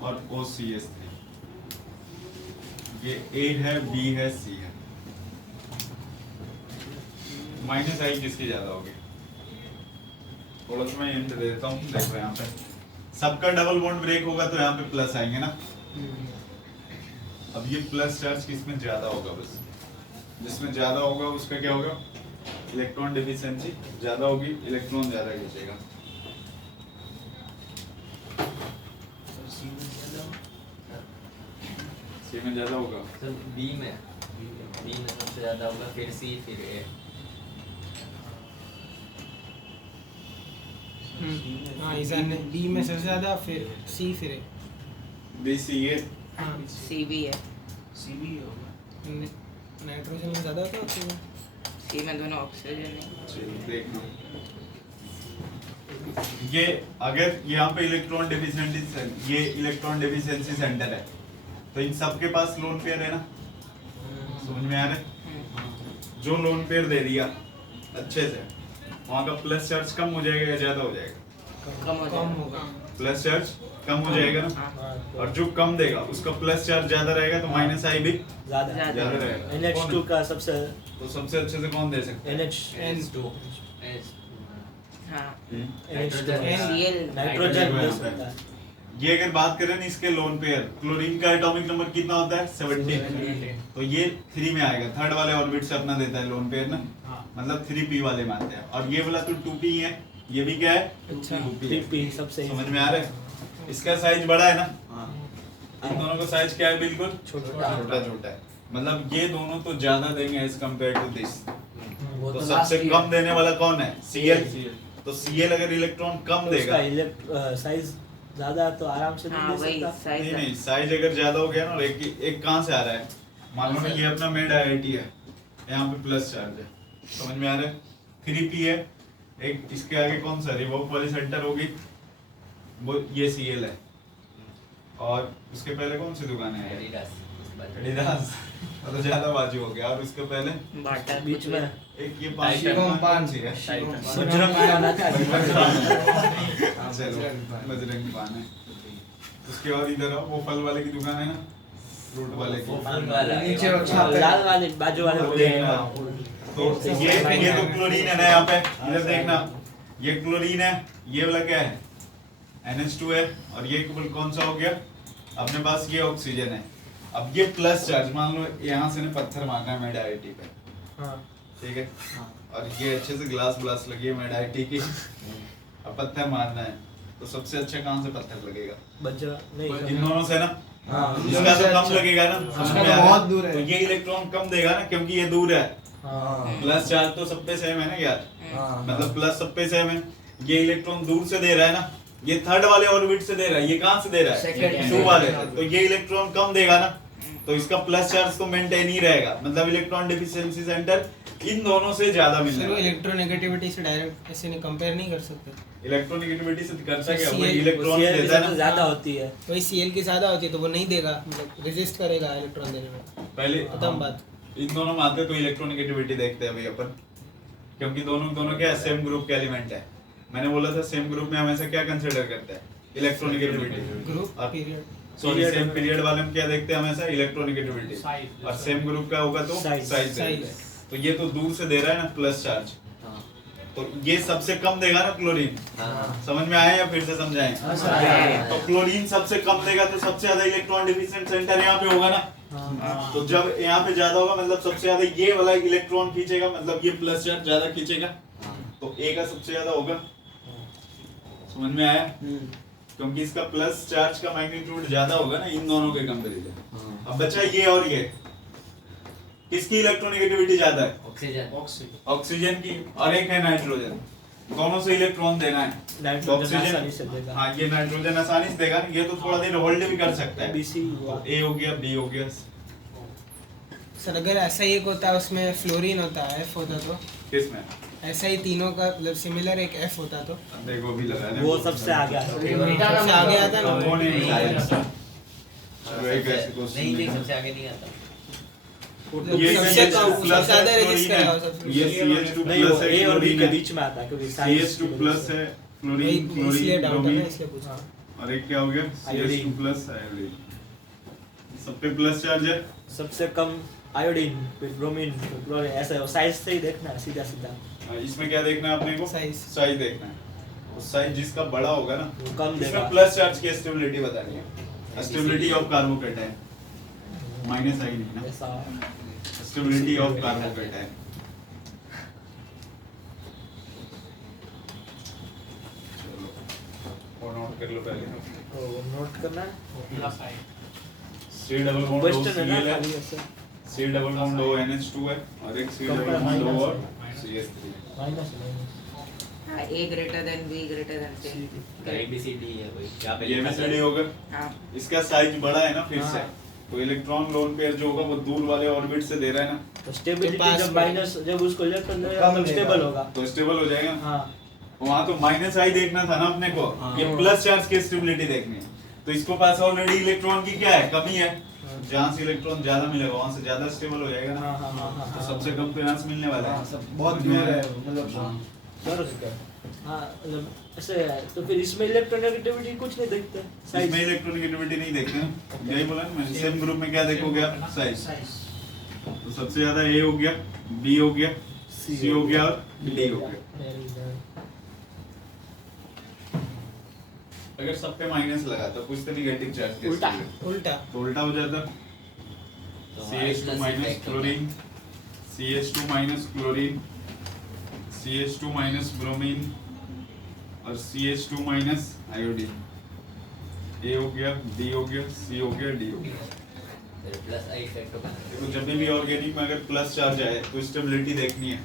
और OCH3, ये A है, B है, C है। माइनस आई किसकी ज्यादा होगी, थोड़ा सा मैं हिंट दे देता हूँ। देखो यहाँ पे सबका डबल बॉन्ड ब्रेक होगा तो यहाँ पे प्लस आएंगे ना। अब ये प्लस चार्ज किसमें ज्यादा होगा, बस जिसमें ज्यादा होगा उसका क्या होगा, इलेक्ट्रॉन डिफिशिएंसी ज्यादा होगी, इलेक्ट्रॉन ज्यादा खींचेगा। C में ज्यादा होगा, सर B में सबसे ज्यादा होगा, फिर C, फिर A। हाँ ईशान ने B में सबसे ज्यादा, फिर C, फिर A। B C A, हाँ सी भी है, नाइट्रोजन में ज्यादा होता है, सी में दोनों ऑक्सीजन है। चलिए देखना। ये अगर यहाँ पे इलेक्ट्रॉन डेफिशिएंसी, ये इलेक्ट्रॉन डेफिशिएंसी सेंटर है, तो इन सबके पास लोन पेयर है ना, समझ में आ रहा है? जो लोन पेयर दे दिया अच्छे से, वहाँ का प्लस चार्ज कम हो जाएगा या ज्यादा हो जाएगा, कम होगा। प्लस चार्ज कम हो जाएगा ना, और जो कम देगा उसका प्लस चार्ज ज्यादा रहेगा, तो माइनस आई भी ज्यादा ज्यादा रहेगा। NH2 का सबसे तो सबसे अच्छे से कौन दे सकता है? NH2 हाँ NH2 Cl नाइट्रोजन दे सकता है। ये अगर बात करें ना इसके लोन पेयर, क्लोरीन का एटॉमिक नंबर कितना होता है, 70, तो ये 3 में आएगा, थर्ड वाले ऑर्बिट से अपना देता है लोन पेयर ना, मतलब 3p वाले मानते हैं। और ये वाला तो 2p है, ये भी क्या है, 3p सबसे समझ में आ रहा है? इसका साइज बड़ा है ना, इन दोनों का साइज क्या है, बिल्कुल छोटा छोटा है, मतलब ये दोनों तो ज्यादा देंगे एज कम्पेयर टू दिस। तो सबसे कम देने वाला कौन है, Cl। तो Cl अगर इलेक्ट्रॉन कम देगा, साइज ज्यादा है तो आराम से हाँ नहीं दे वही सकता। साइज नहीं साइज अगर ज्यादा हो गया ना, एक कहाँ से आ रहा है, मान लो ये अपना मेड IIT है, यहाँ पे प्लस चार्ज है, समझ में आ रहा है, 3p है, एक इसके आगे कौन सा रिवॉक वाली सेंटर होगी, वो ये Cl है, और उसके पहले कौन सी दुकान है, एडिडास, तो ज्यादा बाजू हो गया, और उसके पहले बाटा बीच में एक ये कौन सी है, बजरंग बनाना चलो बजरंग पान है। उसके बाद इधर आओ, वो फल वाले की दुकान है ना, फ्रूट वाले की, नीचे वो छाप है। लाल वाले बाजू वाले वो बोले देखना। तो ये तो क्लोरीन है ना, यहाँ पे इधर देखना, ये क्लोरीन है, ये वाला क्या है, NH2 है, और ये कौन सा हो गया अपने पास, ये ऑक्सीजन है। अब ये प्लस चार्ज, मान लो यहाँ से ने पत्थर मारना है मेड IIT पे, ठीक है, और ये अच्छे से ग्लास लगी है मेड IIT की, अब पत्थर मारना है, तो सबसे अच्छा कहाँ से पत्थर लगेगा? बचा नहीं इन दोनों से ना। हाँ, इसका तो कम लगेगा ना, समझ इसका में तो आ रहा बहुत है? दूर है। तो ये इलेक्ट्रॉन कम देगा ना, क्योंकि ये दूर है। हाँ प्लस चार्ज तो सब पे सेम है ना यार, हाँ, मतलब प्लस सब पे सेम है। ये इलेक्ट्रॉन दूर से दे रहा है ना, ये थर्ड वाले ऑर्बिट से दे रहा है, ये कहाँ से दे रहा है? Second 2 वाले से। तो ये इलेक्ट्रॉन कम देगा ना, तो इसका प्लस चार्ज तो मेंटेन ही रहेगा, मतलब इलेक्ट्रॉन डिफिशिएंसी सेंटर इन दोनों से ज्यादा मिलने फिर वो वाला है। इलेक्ट्रोनेगेटिविटी से डायरेक्ट ऐसे नहीं कंपेयर नहीं कर सकते। इलेक्ट्रोनेगेटिविटी से करता क्या, वो CL इलेक्ट्रॉन CL देता है तो ना। ज्यादा होती है। वही Cl की ज्यादा होती है तो वो नहीं देगा, मतलब रेजिस्ट करेगा इलेक्ट्रॉन देने में। पहले खत्म बात। इन दोनों में आते तो इलेक्ट्रोनेगेटिविटी देखते हैं भाई अपन, क्योंकि दोनों क्या है, सेम ग्रुप के एलिमेंट है। मैंने बोला था सेम ग्रुप में हमेशा क्या कंसीडर करते हैं, इलेक्ट्रोनेगेटिविटी। ग्रुप और पीरियड सॉरी सेम पीरियड वाले में क्या देखते हैं हमेशा, इलेक्ट्रोनेगेटिविटी। Size। और सेम ग्रुप का होगा तो Size। Size Size। तो ये तो दूर से दे रहा है ना प्लस चार्ज, तो ये सबसे कम देगा ना क्लोरीन। समझ में आया या फिर से समझाएं? तो क्लोरीन सबसे कम देगा तो सबसे ज्यादा इलेक्ट्रॉन डिफिशिएंट सेंटर यहाँ पे होगा ना। तो जब यहाँ पे ज्यादा होगा मतलब सबसे ज्यादा ये वाला इलेक्ट्रॉन खींचेगा, मतलब ये प्लस चार्ज ज्यादा खींचेगा, तो ए का सबसे ज्यादा होगा। समझ में आया? क्योंकि इसका प्लस चार्ज का मैग्नीट्यूड ज्यादा होगा ना इन दोनों के कंपैरिजन। अब बचा ये और ये, किसकी इलेक्ट्रोनेगेटिविटी ज्यादा है? ऑक्सीजन। ऑक्सीजन की, और एक है नाइट्रोजन। दोनों से इलेक्ट्रॉन देना है। नाइट्रोजन आसानी से देगा। हाँ ये नाइट्रोजन आसानी से देगा, ये तो थोड़ा देर होल्ड भी कर सकता है। BC हुआ। ए हो गया, बी हो गया। सर अगर ऐसा ही एक होता उसमें फ्लोरीन होता है F होता तो किसमें? ऐसा ही तीनों का मतलब सिमिलर एक F होता तो देखो भी लगा है। वो सबसे आगे आता है। सबसे आगे आता ना। वो नहीं मिला। चलो एक ऐसे को नहीं नहीं, सबसे आगे नहीं आता। ये सबसे कम प्लस सबसे ज्यादा है, रेजिस्ट क्लोरीन करेगा है। सबसे। ये CH2 नहीं वो प्लस है, A और B क्लोरीन के है। बीच में आता है क्योंकि size CH2 की प्लस वजह से। है, वही क्लोरीन, इसलिए क्लोरीन, डाउट है ना, ब्रोमीन, इसलिए पूछा। और एक क्या हो गया? आयोडीन। CH2 plus iodine. सब पे प्लस चार्ज है। सबसे कम आयोडीन, फिर ब्रोमीन, फिर क्लोरीन, ऐसा साइज से ही देखना है सीधा सीधा। इसमें क्या देखना है अपने को? साइज। साइज देखना है। तो साइज जिसका बड़ा होगा ना, वो कम देगा। इसमें प्लस चार्ज की स्टेबिलिटी बतानी है। स्टेबिलिटी ऑफ कार्बोकेटायन माइनस आई नहीं ना, ऐसा स्टेबिलिटी ऑफ कार्बोकेटायन। चलो और नोट कर लो पहले। तो नोट करना है। C डबल बॉन्ड क्वेश्चन है OCl ना है, खाली ऐसे C डबल बॉन्ड ONH2 है, और एक C डबल बॉन्ड O और CH3 है। माइनस हाँ, A greater than B greater than C। ABCD है भाई, यहाँ पे ये लिखा MSD है। होगा। हाँ, इसका साइज बड़ा है ना फिर से, हाँ। तो इलेक्ट्रॉन लोन पेयर जो होगा वो दूर वाले ऑर्बिट से दे रहा है ना, तो स्टेबिलिटी पास जब में। माइनस जब उसको इलेक्ट्रॉन देगा कम तब देगा। स्टेबल होगा। तो स्टेबल हो जाएगा। हाँ वहाँ तो माइनस आई देखना था ना अपने को, हाँ। ये प्लस चार्ज की स्टेबिलिटी देखनी है। तो इसको पास ऑलरेडी इलेक्ट्रॉन की क्या है, कमी है। जहाँ से इलेक्ट्रॉन ज्यादा मिलेगा वहाँ से ज्यादा स्टेबल हो जाएगा ना। हाँ हाँ हाँ हाँ तो सबसे कम तो यहाँ से मिलने वाला है। सब बहुत दूर है, मतलब हाँ। हाँ मतलब ऐसे है। तो फिर इसमें इलेक्ट्रोनेगेटिविटी कुछ नहीं देखते इसमें इलेक्ट्रोनेगेटिविटी नहीं देखते ना, यही बोला ना मैंने। सेम ग्रुप में क्या देखोगे आप? साइज। तो सबसे ज्यादा A हो गया, B हो गया, C हो गया और D हो गया। अगर सब पे माइनस लगा तो कुछ तो नेगेटिव चार्ज उल्टा। उल्टा तो उल्टा हो जाता। तो CH2 minus chlorine, CH2 minus chlorine, CH2 minus bromine और CH2 माइनस आयोडीन। A हो गया, B हो गया, C हो गया, D हो गया। प्लस आई इफेक्ट होगा। देखो जब भी ऑर्गेनिक में अगर प्लस चार्ज आए तो स्टेबिलिटी देखनी है,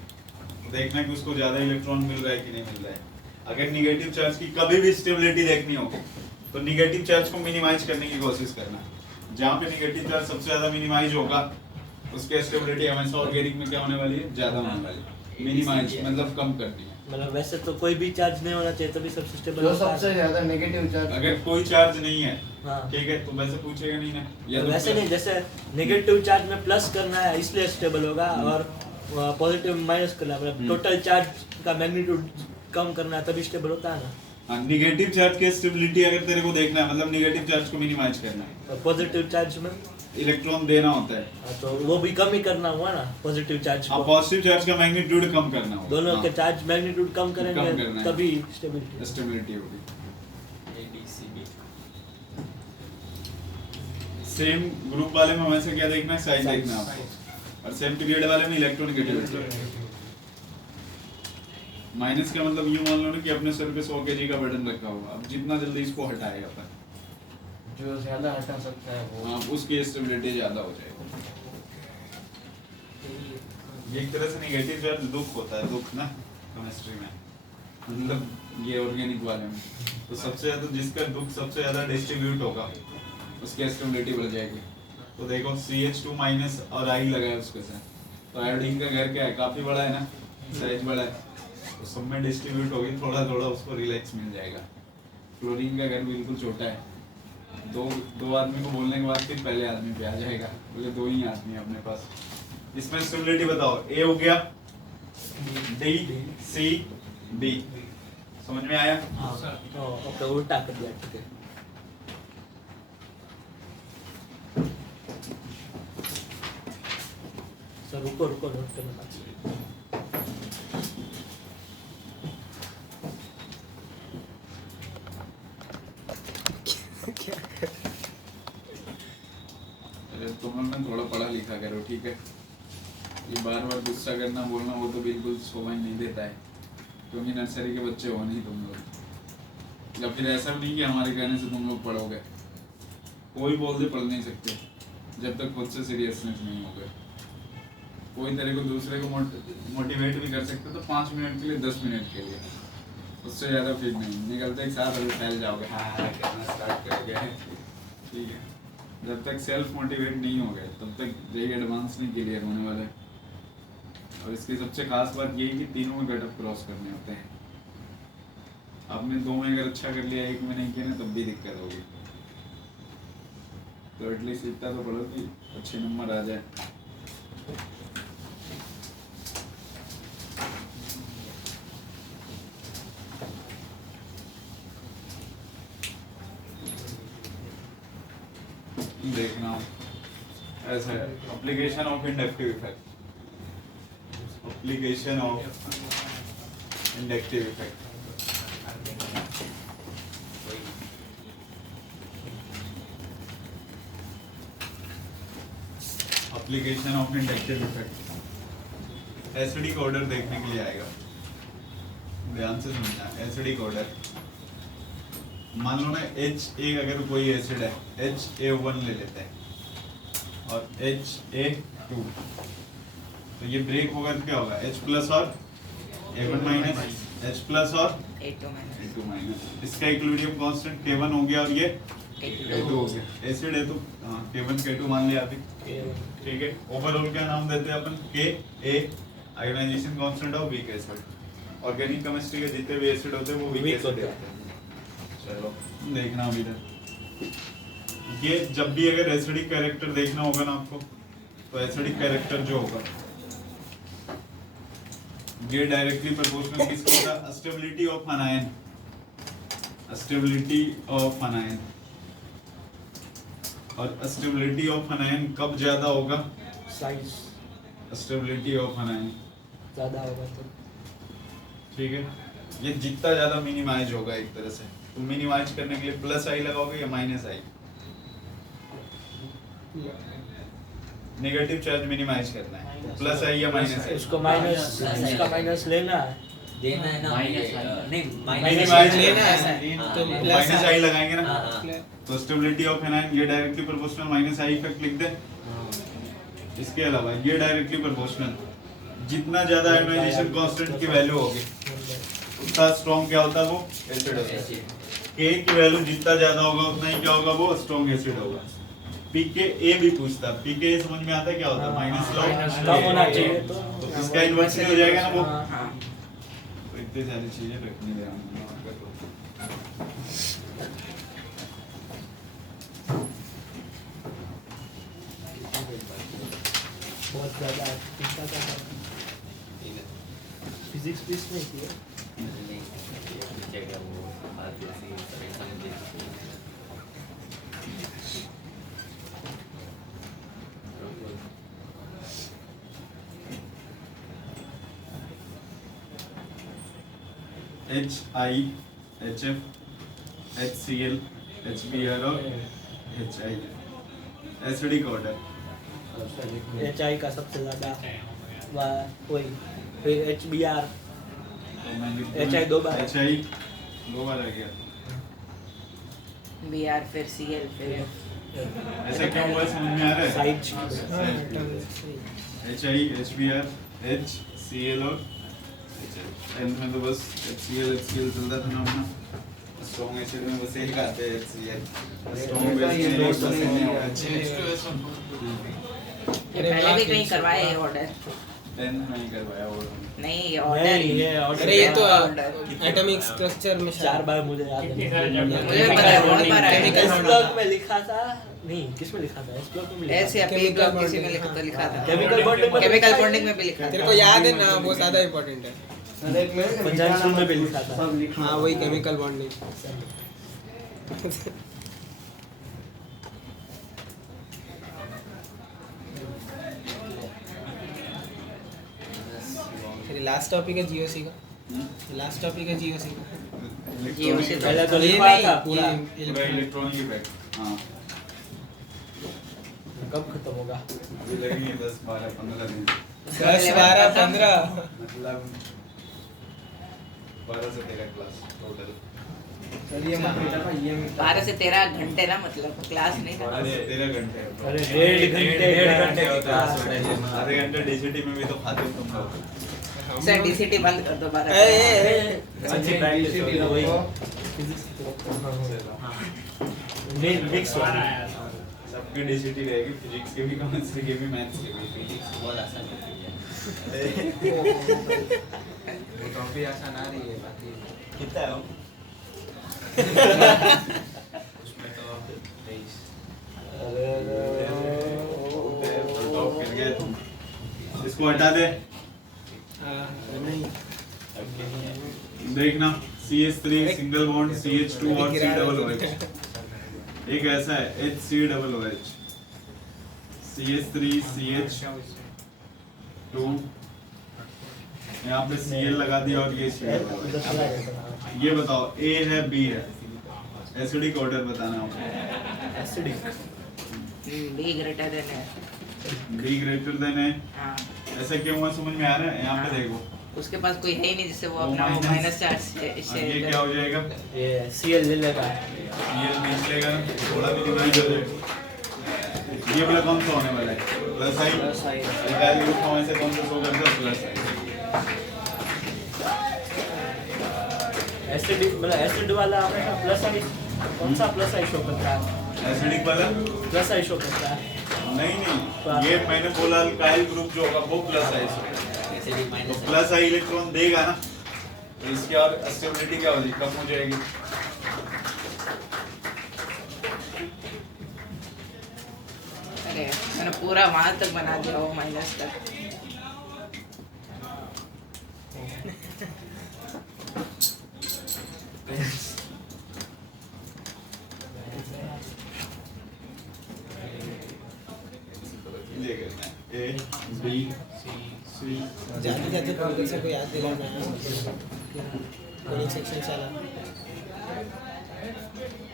देखना है कि उसको ज्यादा इलेक्ट्रॉन मिल रहा है कि नहीं मिल रहा है। अगर निगेटिव चार्ज की कभी भी स्टेबिलिटी देखनी हो तो निगेटिव चार्ज को मिनिमाइज करने की कोशिश करना। जहाँ पे निगेटिव चार्ज सबसे ज्यादा मिनिमाइज होगा उसकी स्टेबिलिटी हमेशा ऑर्गेनिक में क्या होने वाली है, ज्यादा होने वाली है। मिनिमाइज मतलब कम करनी है। मतलब वैसे तो कोई भी चार्ज नहीं होना चाहिए तभी सबसे स्टेबल जो होता सबसे है। ज्यादा नेगेटिव चार्ज। अगर कोई चार्ज नहीं है हाँ ठीक है तो वैसे पूछेगा नहीं ना, या तो तो वैसे नहीं, जैसे नेगेटिव चार्ज में प्लस करना है इसलिए स्टेबल होगा और पॉजिटिव माइनस करना है, मतलब टोटल चार्ज का मैग्नीट्यूड कम करना है तभी स्टेबल होता है ना। हाँ, निगेटिव चार्ज की स्टेबिलिटी अगर तेरे को देखना है मतलब निगेटिव चार्ज को मिनिमाइज करना है, और पॉजिटिव चार्ज में इलेक्ट्रॉन देना होता है। तो वो भी कम ही करना हुआ ना, पॉजिटिव चार्ज अब को। पॉजिटिव चार्ज का मैग्नीट्यूड कम करना होगा। दोनों के हाँ, चार्ज मैग्नीट्यूड कम करेंगे कम करना है। तभी स्टेबिलिटी। स्टेबिलिटी होगी। ABCD। सेम ग्रुप वाले में वैसे क्या देखना है, साइज देखना है आपको, और सेम पीरियड वाले में इलेक्ट्रोनेगेटिविटी। माइनस का मतलब यूं मान लो ना कि अपने सर पे 100 kg का बर्डन रखा हुआ, अब जितना जल्दी इसको हटाएगा अपन, जो ज्यादा हटा सकता है वो हाँ उसकी स्टेबिलिटी ज्यादा हो जाएगी। ये एक तरह से नेगेटिव चार्ज दुख होता है, दुख ना केमिस्ट्री में, मतलब ये ऑर्गेनिक वाले में, तो सबसे ज्यादा जिसका दुख सबसे ज्यादा डिस्ट्रीब्यूट होगा उसकी स्टेबिलिटी बढ़ जाएगी। तो देखो CH2 माइनस और I लगा है उसके साथ, तो आयोडीन का घर क्या है, काफी बड़ा है ना, साइज बड़ा है, तो सब में डिस्ट्रीब्यूट होगी, थोड़ा थोड़ा उसको रिलैक्स मिल जाएगा। क्लोरीन का घर बिल्कुल छोटा है, दो आदमी को बोलने के बाद फिर पहले आदमी पे आ जाएगा, बोले 2 ही आदमी है अपने पास। इसमें स्टेबिलिटी बताओ, A हो गया, D, C, B, समझ में आया? ओके, उल्टा कर दिया, ठीक है। सर रुको नोट करना। अरे तुम लोग ना थोड़ा पढ़ा लिखा करो, ठीक है? ये बार बार गुस्सा करना बोलना वो तो बिल्कुल शोभा ही नहीं देता है, क्योंकि नर्सरी के बच्चे हो नहीं तुम लोग। या फिर ऐसा भी नहीं कि हमारे कहने से तुम लोग पढ़ोगे, कोई बोल दे पढ़ नहीं सकते जब तक खुद से सीरियसनेस नहीं होगा। कोई तेरे को दूसरे को मोटिवेट भी कर सकते तो 5 मिनट के लिए, 10 मिनट के लिए, उससे ज़्यादा फिर नहीं निकलते एक साथ अभी फैल जाओगे, हाँ करना स्टार्ट करोगे, ठीक है? जब तक सेल्फ मोटिवेट नहीं हो गए तब तक जेईई एडवांस नहीं क्लियर होने वाला है। और इसकी सबसे खास बात ये है कि तीनों में कट ऑफ क्रॉस करने होते हैं। आपने 2 में अगर अच्छा कर लिया, 1 में नहीं किया ना, तब भी दिक्कत होगी। तो एटलीस्ट इतना तो पढ़ो कि अच्छे नंबर आ जाए। देखना ऐसा है, application of inductive effect, application of inductive effect. Application of inductive effect acidic order देखने के लिए आएगा, ध्यान से सुनना। एसिडिक ऑर्डर, मान लो ना HA अगर कोई एसिड है, HA1 ले लेते हैं और HA2, तो ये ब्रेक होगा तो क्या होगा, H प्लस और A1 माइनस, H प्लस और A2 माइनस। इसका इक्विलिब्रियम कांस्टेंट K1 हो गया और ये K2 हो गया। एसिड है तो K1 K2 मान लिया अभी, ठीक है? ओवरऑल क्या नाम देते हैं अपन, Ka, ionisation constant of weak acid. Organic chemistry के जितने भी एसिड होते हैं वो वीक एसिड होते हैं। चलो देखना अभी तक, ये जब भी अगर एसिडिक कैरेक्टर देखना होगा ना आपको, तो एसिडिक कैरेक्टर जो होगा ये डायरेक्टली प्रोपोर्शनल किसको होगा, स्टेबिलिटी ऑफ अनायन, स्टेबिलिटी ऑफ अनायन। और स्टेबिलिटी ऑफ अनायन कब ज्यादा होगा, साइज स्टेबिलिटी ऑफ अनायन ज्यादा होगा तो, ठीक है? ये जितना ज्यादा मिनिमाइज होगा एक तरह से, तो मिनिमाइज करने के लिए प्लस आई लगाओगे या माइनस आई? नेगेटिव चार्ज मिनिमाइज करना है, प्लस आई या माइनस आई? उसको माइनस, इसका माइनस लेना है, देना है ना, नहीं मिनिमाइज लेना लेना है है, तो माइनस आई लगाएंगे ना, हाँ। तो स्टेबिलिटी ऑफ एनायन ये directly proportional minus I effect लिख दे। इसके अलावा ये डायरेक्टली प्रोपोर्शनल, जितना ज्यादा आयोनाइजेशन कांस्टेंट की वैल्यू होगी उतना स्ट्रॉन्ग क्या होता है, वो एसिड होता है। K की वैल्यू जितना ज्यादा होगा उतना ही क्या होगा, वो स्ट्रॉन्ग एसिड होगा। pKa भी पूछता है, pKa समझ में आता है क्या होता है, माइनस कम होना चाहिए तो इसका इन्वर्स हो जाएगा ना वो। हाँ। तो इतनी सारी चीजें रखनी ध्यान में। बहुत ज्यादा चिंता का फिजिक्स पीस नहीं किया, HI, HF, HCl, HBr और HI एसिडिक ऑर्डर। HI का सबसे ज्यादा वही, फिर HBr, HI 2 बार HI 2 बार आ गया। Br फिर Cl फिर ऐसा क्या हुआ समझ में आ रहा है? Side HI HBr H Cl और एंड में तो बस HCl चलता था ना अपना। स्ट्रॉन्ग एसिड में बस एक आते हैं HCl। स्ट्रॉन्ग बेस ये में दो बस तो नहीं नहीं है। ये पहले भी कहीं करवाया है ऑर्डर? देन नहीं करवाया और नहीं ये ऑर्डर नहीं ये ऑर्डर अरे ये तो एटॉमिक स्ट्रक्चर में 4 बार मुझे याद है मुझे पता है बहुत बार आया Chemical इस bond ब्लॉग था। में लिखा था नहीं किस में लिखा था इस ब्लॉग में लिखा एस या पी Chemical ब्लॉक किसी में bonding, लिखा था केमिकल बॉन्डिंग में केमिकल बॉन्डिंग में भी लिखा तेरे था। को याद है ना, वो ज्यादा इम्पोर्टेंट है। सर एक मिनट पंचायत स्कूल में भी लिखा था। सब लिखा हाँ वही केमिकल बॉन्डिंग। फिर लास्ट टॉपिक है जीओसी का। लास्ट टॉपिक है जीओसी का। GOC पहले तो ये लिखा नहीं, था पूरा ये पूरा इलेक्ट्रॉनिक इफेक्ट। हाँ कब खत्म होगा अभी लगेंगे 10 12 15 दिन। 10 12 15 मतलब 12 से 13 क्लास टोटल। सर ये मत बेटा ये मत 12 से 13 घंटे ना, मतलब क्लास नहीं करना। 12 से 13 घंटे। अरे 1.5 घंटे आधे घंटे डीसीटी में भी तो खाते हो तुम लोग। सर डीसीटी बंद कर दो 12 ए, ए, ए। अच्छी प्रैक्टिस हो गई वही मिक्स हो गया सबकी डीसीटी रहेगी, फिजिक्स के भी, केमिस्ट्री के भी, मैथ्स के भी। फिजिक्स बहुत आसान होती है। वो काफी आसान आ रही है बाकी कितना है वो? उसमें तो 23 टॉप कर गए तुम। इसको हटा दे। देखना CH3 सिंगल बॉन्ड CH2 और COOH। एक ऐसा है HCOOH, CH3 CH2, यहाँ पे Cl लगा दिया और ये COOH। ये बताओ A है B है, एसिडिक ऑर्डर बताना होगा। एसिडिक बी ग्रेटर देन है। B ग्रेटर देन है, हाँ ऐसा क्यों हुआ समझ में आ रहा है? यहाँ पे देखो उसके पास कोई है ही नहीं जिससे वो वो अपना minus- माइनस चार्ज अब ये शेयर क्या हो जाएगा? ये Cl ले लेगा Cl बीच लेगा, थोड़ा भी डिवाइड हो जाएगा। ये वाला कौन सा होने वाला है? प्लस आई। निकाल लो फॉर्म से कौन सा शो करता है? प्लस आई। एसिडिक मतलब एसिड वाला हमेशा प्लस आई कौन सा प्लस आई शो करता है एसिडिक वाला प्लस आई शो करता है नहीं, ये मैंने बोला अल्काइल ग्रुप जो होगा वो प्लस आई से, एसिडिक तो माइनस प्लस आई इलेक्ट्रॉन देगा ना, तो इसकी और स्टेबिलिटी क्या हो जाएगी? कम हो जाएगी। अरे मैंने पूरा वहां तक बना दिया वो माइनस तक। ये करना है A B C जाते जाते प्रोफेसर को याद दिलाना है कोडिंग सेक्शन चला।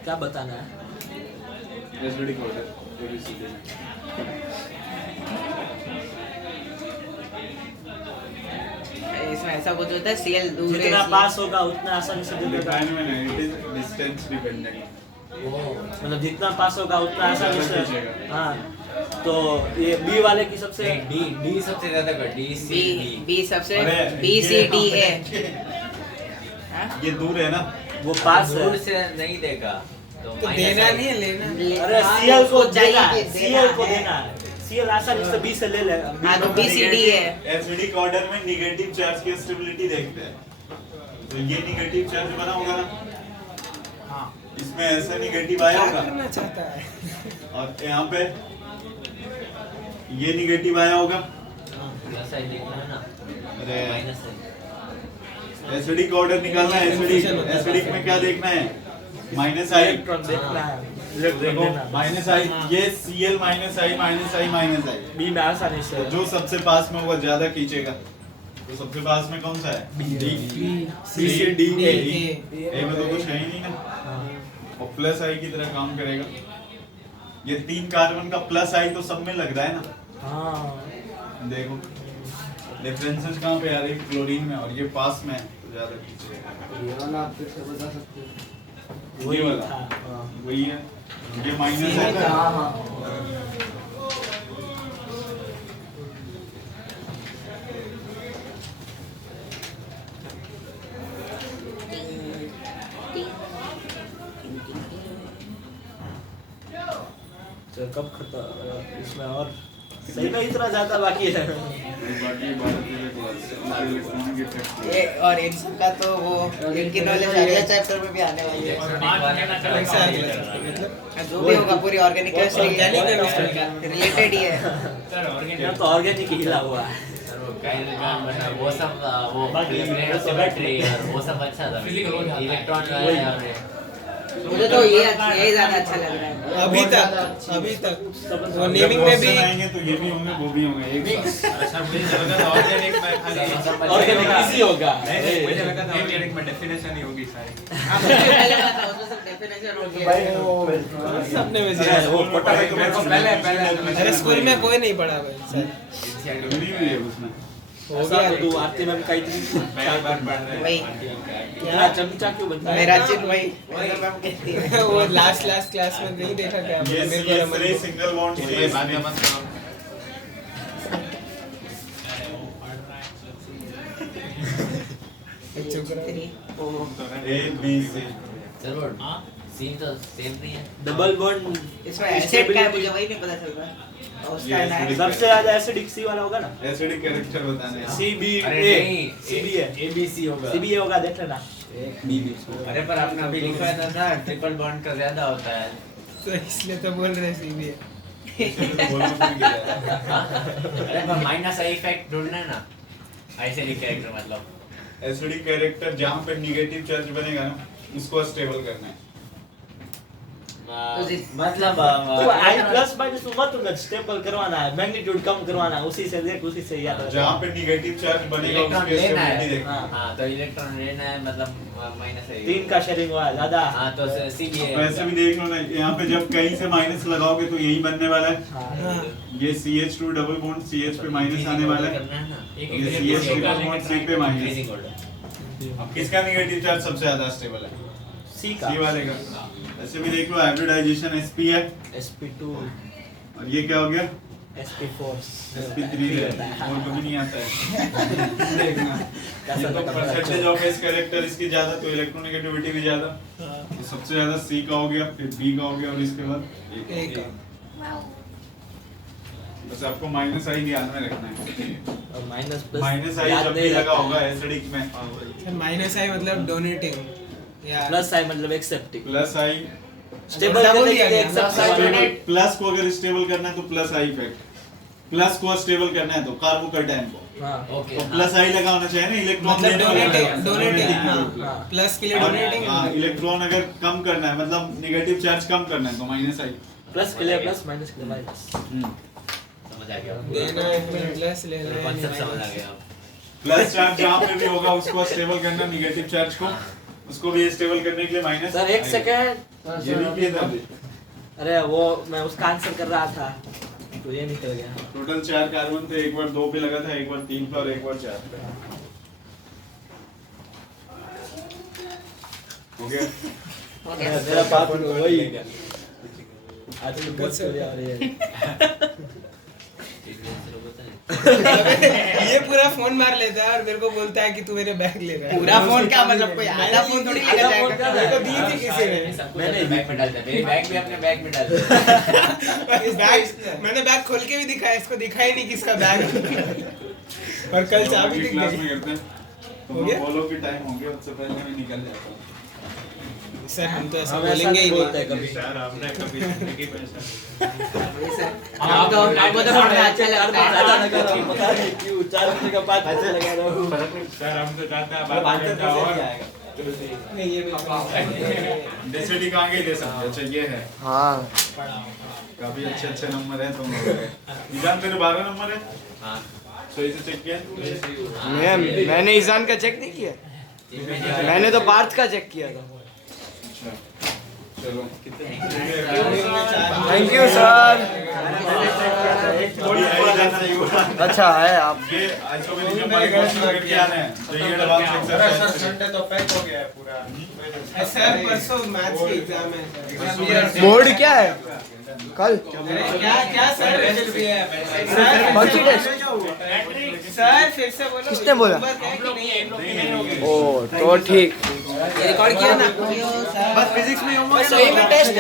क्या बताना है एसिडिक ऑर्डर ABCD में। इसमें ऐसा कुछ होता है Cl दूर है जितना इसलिए- पास होगा उतना आसानी से दे देगा डिफाइन में नहीं, इट इज डिस्टेंस डिपेंडेंट। मतलब जितना पास होगा उतना आसानी से खींचेगा। हाँ तो ये बी वाले की सबसे डी सबसे ज्यादा कर डी सी बी सबसे अरे, बी सी ये डी हम- है। हाँ? ये दूर है ना, वो पास दूर है से नहीं देगा तो तो minus देना आई। नहीं है, लेना। अरे हाँ, सीएल को उसको चाहिए देना कि है सीएल को है। देना है सीएल आसानी से बी से ले लेगा हाँ तो बी सी डी है। एसिडिक ऑर्डर में नेगेटिव चार्ज की स्टेबिलिटी देखते हैं, तो ये नेगेटिव चार्ज बना होगा ना, इसमें ऐसा नेगेटिव आया क्या होगा, करना चाहता है? और यहाँ पे ये नेगेटिव आया होगा। प्लस आई देखना है ना अरे माइनस आई एसिडिक ऑर्डर निकालना है, एसिडिक में क्या देखना है? माइनस आई। इलेक्ट्रॉन देखना है इलेक्ट्रॉन देखो देना माइनस आई, ये Cl माइनस आई माइनस आई माइनस आई, बी में आसानी से तो जो सबसे पास में होगा ज्यादा खींचेगा, तो सबसे पास में कौन सा है? डी। सी से डी ए, ए में तो कुछ है ही नहीं ना, और प्लस आई की तरह काम करेगा। ये 3 कार्बन का प्लस आई तो सब में लग रहा है ना, हाँ देखो डिफरेंसेस कहाँ पे आ रही है क्लोरीन में और ये पास में है तो ज्यादा खींचेगा। ये वाला आप फिर से बता सकते हो? वही वाला हाँ। वही है ये माइनस है ना। हाँ हाँ तो कब खत्म इसमें और सही में इतना ज्यादा बाकी है। बाकी बात ये इलेक्ट्रॉनिक इफेक्ट ये और इन सब का तो वो इनकी नॉलेज अगले चैप्टर में भी आने वाली है। जो भी होगा पूरी ऑर्गेनिक केमिस्ट्री रिलेटेड ही है। यहाँ तो ऑर्गेनिक ही हिला हुआ है। वो सब वो बाकी बैटरी और वो सब अच्छा था इलेक्ट्रॉन मुझे तो ये ज्यादा अच्छा लग रहा है अभी तक वो नेमिंग में भी आएंगे तो ये भी होंगे वो भी होंगे एक साथ। अच्छा मुझे लगा था ऑर्गेनिक में खाली ऑर्गेनिक इजी होगा। मुझे लगा था ऑर्गेनिक में डेफिनेशन ही होगी सारी। पहले बात था उसमें सब डेफिनेशन हो गया। सबने में वो पोटा में तो मेरे को पहले अरे स्कूल में कोई नहीं पढ़ा भाई सर नहीं हुई है उसमें हो गया तो आरती में कई दिन वही इतना चमचा क्यों बनता है? मेरा चिन्ह वही मैम कहती है। वो लास्ट क्लास में नहीं देखा क्या ये मेरे को CH3 सिंगल बॉन्ड बाद में मत करो। चुप रहो A B C चलो सीन तो सेम नहीं है डबल बॉन्ड इसमें एसिड का है मुझे वही नहीं पता चल रहा है। और उसका ये नाम सबसे ज्यादा एसिडिक सी वाला होगा ना? एसिडिक कैरेक्टर बताने हैं। अरे CBA नहीं CBA ABC होगा CBA होगा देख लेना। अरे पर आपने अभी लिखा था ना ट्रिपल बॉन्ड का ज्यादा होता है तो इसलिए तो बोल रहे सीबीए बोलो फिर क्या है? अरे पर माइनस आई इफेक्ट ढूंढना है ना ऐसे लिखा कैरेक्टर मतलब एसिडिक कैरेक्टर जहाँ पे निगेटिव चार्ज बनेगा ना उसको स्टेबल करना है। मतलब तो आई प्लस माइनस मत उनका स्टेबल करवाना है, मैग्नीट्यूड कम करवाना है, उसी से देख उसी से याद जहाँ पे निगेटिव चार्ज बनेगा इलेक्ट्रॉन उसकी लेना स्टेबिलिटी है देखना है। हाँ तो इलेक्ट्रॉन लेना है मतलब माइनस है 3 का शेयरिंग हुआ है ज्यादा। हाँ तो सीबीए वैसे भी देख लो ना यहाँ पे जब कहीं से माइनस लगाओगे तो यही बनने वाला है। ये CH2 डबल बॉन्ड CH पे माइनस आने वाला है। ये CH ट्रिपल बॉन्ड C पे माइनस। अब किसका निगेटिव चार्ज सबसे ज्यादा स्टेबल है? C का C वाले का। ऐसे भी देख लो हाइब्रिडाइजेशन sp है sp2 और ये क्या हो गया sp4 sp3 है और कभी नहीं आता है। देखना ये तो परसेंटेज ऑफ एस कैरेक्टर इसकी ज्यादा तो इलेक्ट्रोनेगेटिविटी भी ज्यादा। तो सबसे ज्यादा C का हो गया फिर B का हो गया और इसके बाद A का। बस आपको माइनस आई ध्यान में रखना है। और माइनस प्लस माइनस आई जब भी लगा होगा एसिडिक में माइनस आई मतलब डोनेटिंग या प्लस आई मतलब एक्सेप्टिंग प्लस आई स्टेबल डबल करने दिया के लिए गया। एक्सेप्ट प्लस को अगर स्टेबल करना है तो प्लस आई इफेक्ट प्लस को स्टेबल करना है तो कार्बोकैटायन को हां ओके तो प्लस आई लगा होना चाहिए ना इलेक्ट्रॉन मतलब डोनेटिंग डोनेटिंग हाँ प्लस के लिए डोनेटिंग हाँ इलेक्ट्रॉन अगर कम करना है मतलब नेगेटिव चार्ज कम करना है तो माइनस आई। प्लस के लिए प्लस माइनस के लिए माइनस। समझ आ गया देना है फिर प्लस लेना है कॉन्सेप्ट समझ आ गया प्लस चार्ज जहाँ पे भी होगा उसको स्टेबल करना नेगेटिव चार्ज को उसको भी स्टेबल करने के लिए माइनस। सर एक सेकंड ये भी किया था अरे वो मैं उसका आंसर कर रहा था तो ये निकल गया। टोटल 4 कार्बन थे एक बार 2 पे लगा था एक बार 3 पे और एक बार 4 पे हो गया। मेरा बात वही आज तो बहुत बढ़िया हो रही है। ये पूरा फोन मार लेता है और मेरे को बोलता है कि तू मेरे बैग ले रहा है पूरा फोन क्या मतलब कोई आधा फोन थोड़ी लेके जाएगा। मेरे को दी थी किसी ने मैंने बैग में डाल दिया मेरी बैग भी अपने बैग में डाल दिया इस बैग मैंने बैग खोल के भी दिखाया इसको दिखा ही नहीं किसका बैग और कल चाबी दिख क्लास में गई करते हैं हो तो गया? फॉलो की टाइम हो गया उससे पहले मैं निकल जाता हूं। सर हम तो ऐसा हम ऐसा बोलेंगे ही नहीं बोलते नहीं कभी। सर आपने कभी जिंदगी में सर आपको तो पढ़ना अच्छा लगता है। ज्यादा लगा रहा हूं पता नहीं क्यों 4 बजे का 5 बजे लगा रहा हूं। सर हम तो चाहते हैं बात करना और नहीं ये डेंसिटी कहाँ गई दे सकते अच्छा ये है हाँ काफी अच्छे नंबर है तुम लोगों के। निजाम तेरे 12 नंबर है हाँ सही से चेक किया मैंने ईशान का चेक नहीं किया मैंने तो पार्थ का चेक किया था। अच्छा चलो थैंक यू सर थोड़ी आगे जाना नहीं हुआ अच्छा है आप ये आइसोमेरिज्म वाले क्वेश्चन करके आने हैं तो ये एडवांस एक्सरसाइज संडे तो पैक हो गया है पूरा सर परसों मैथ्स की एग्जाम है बोर्ड क्या है कल क्या सर भी है कौन सी टेस्ट सर फिर से बोलो किसने बोला? नहीं ओ तो ठीक रिकॉर्ड किया ना बस फिजिक्स में सही में टेस्ट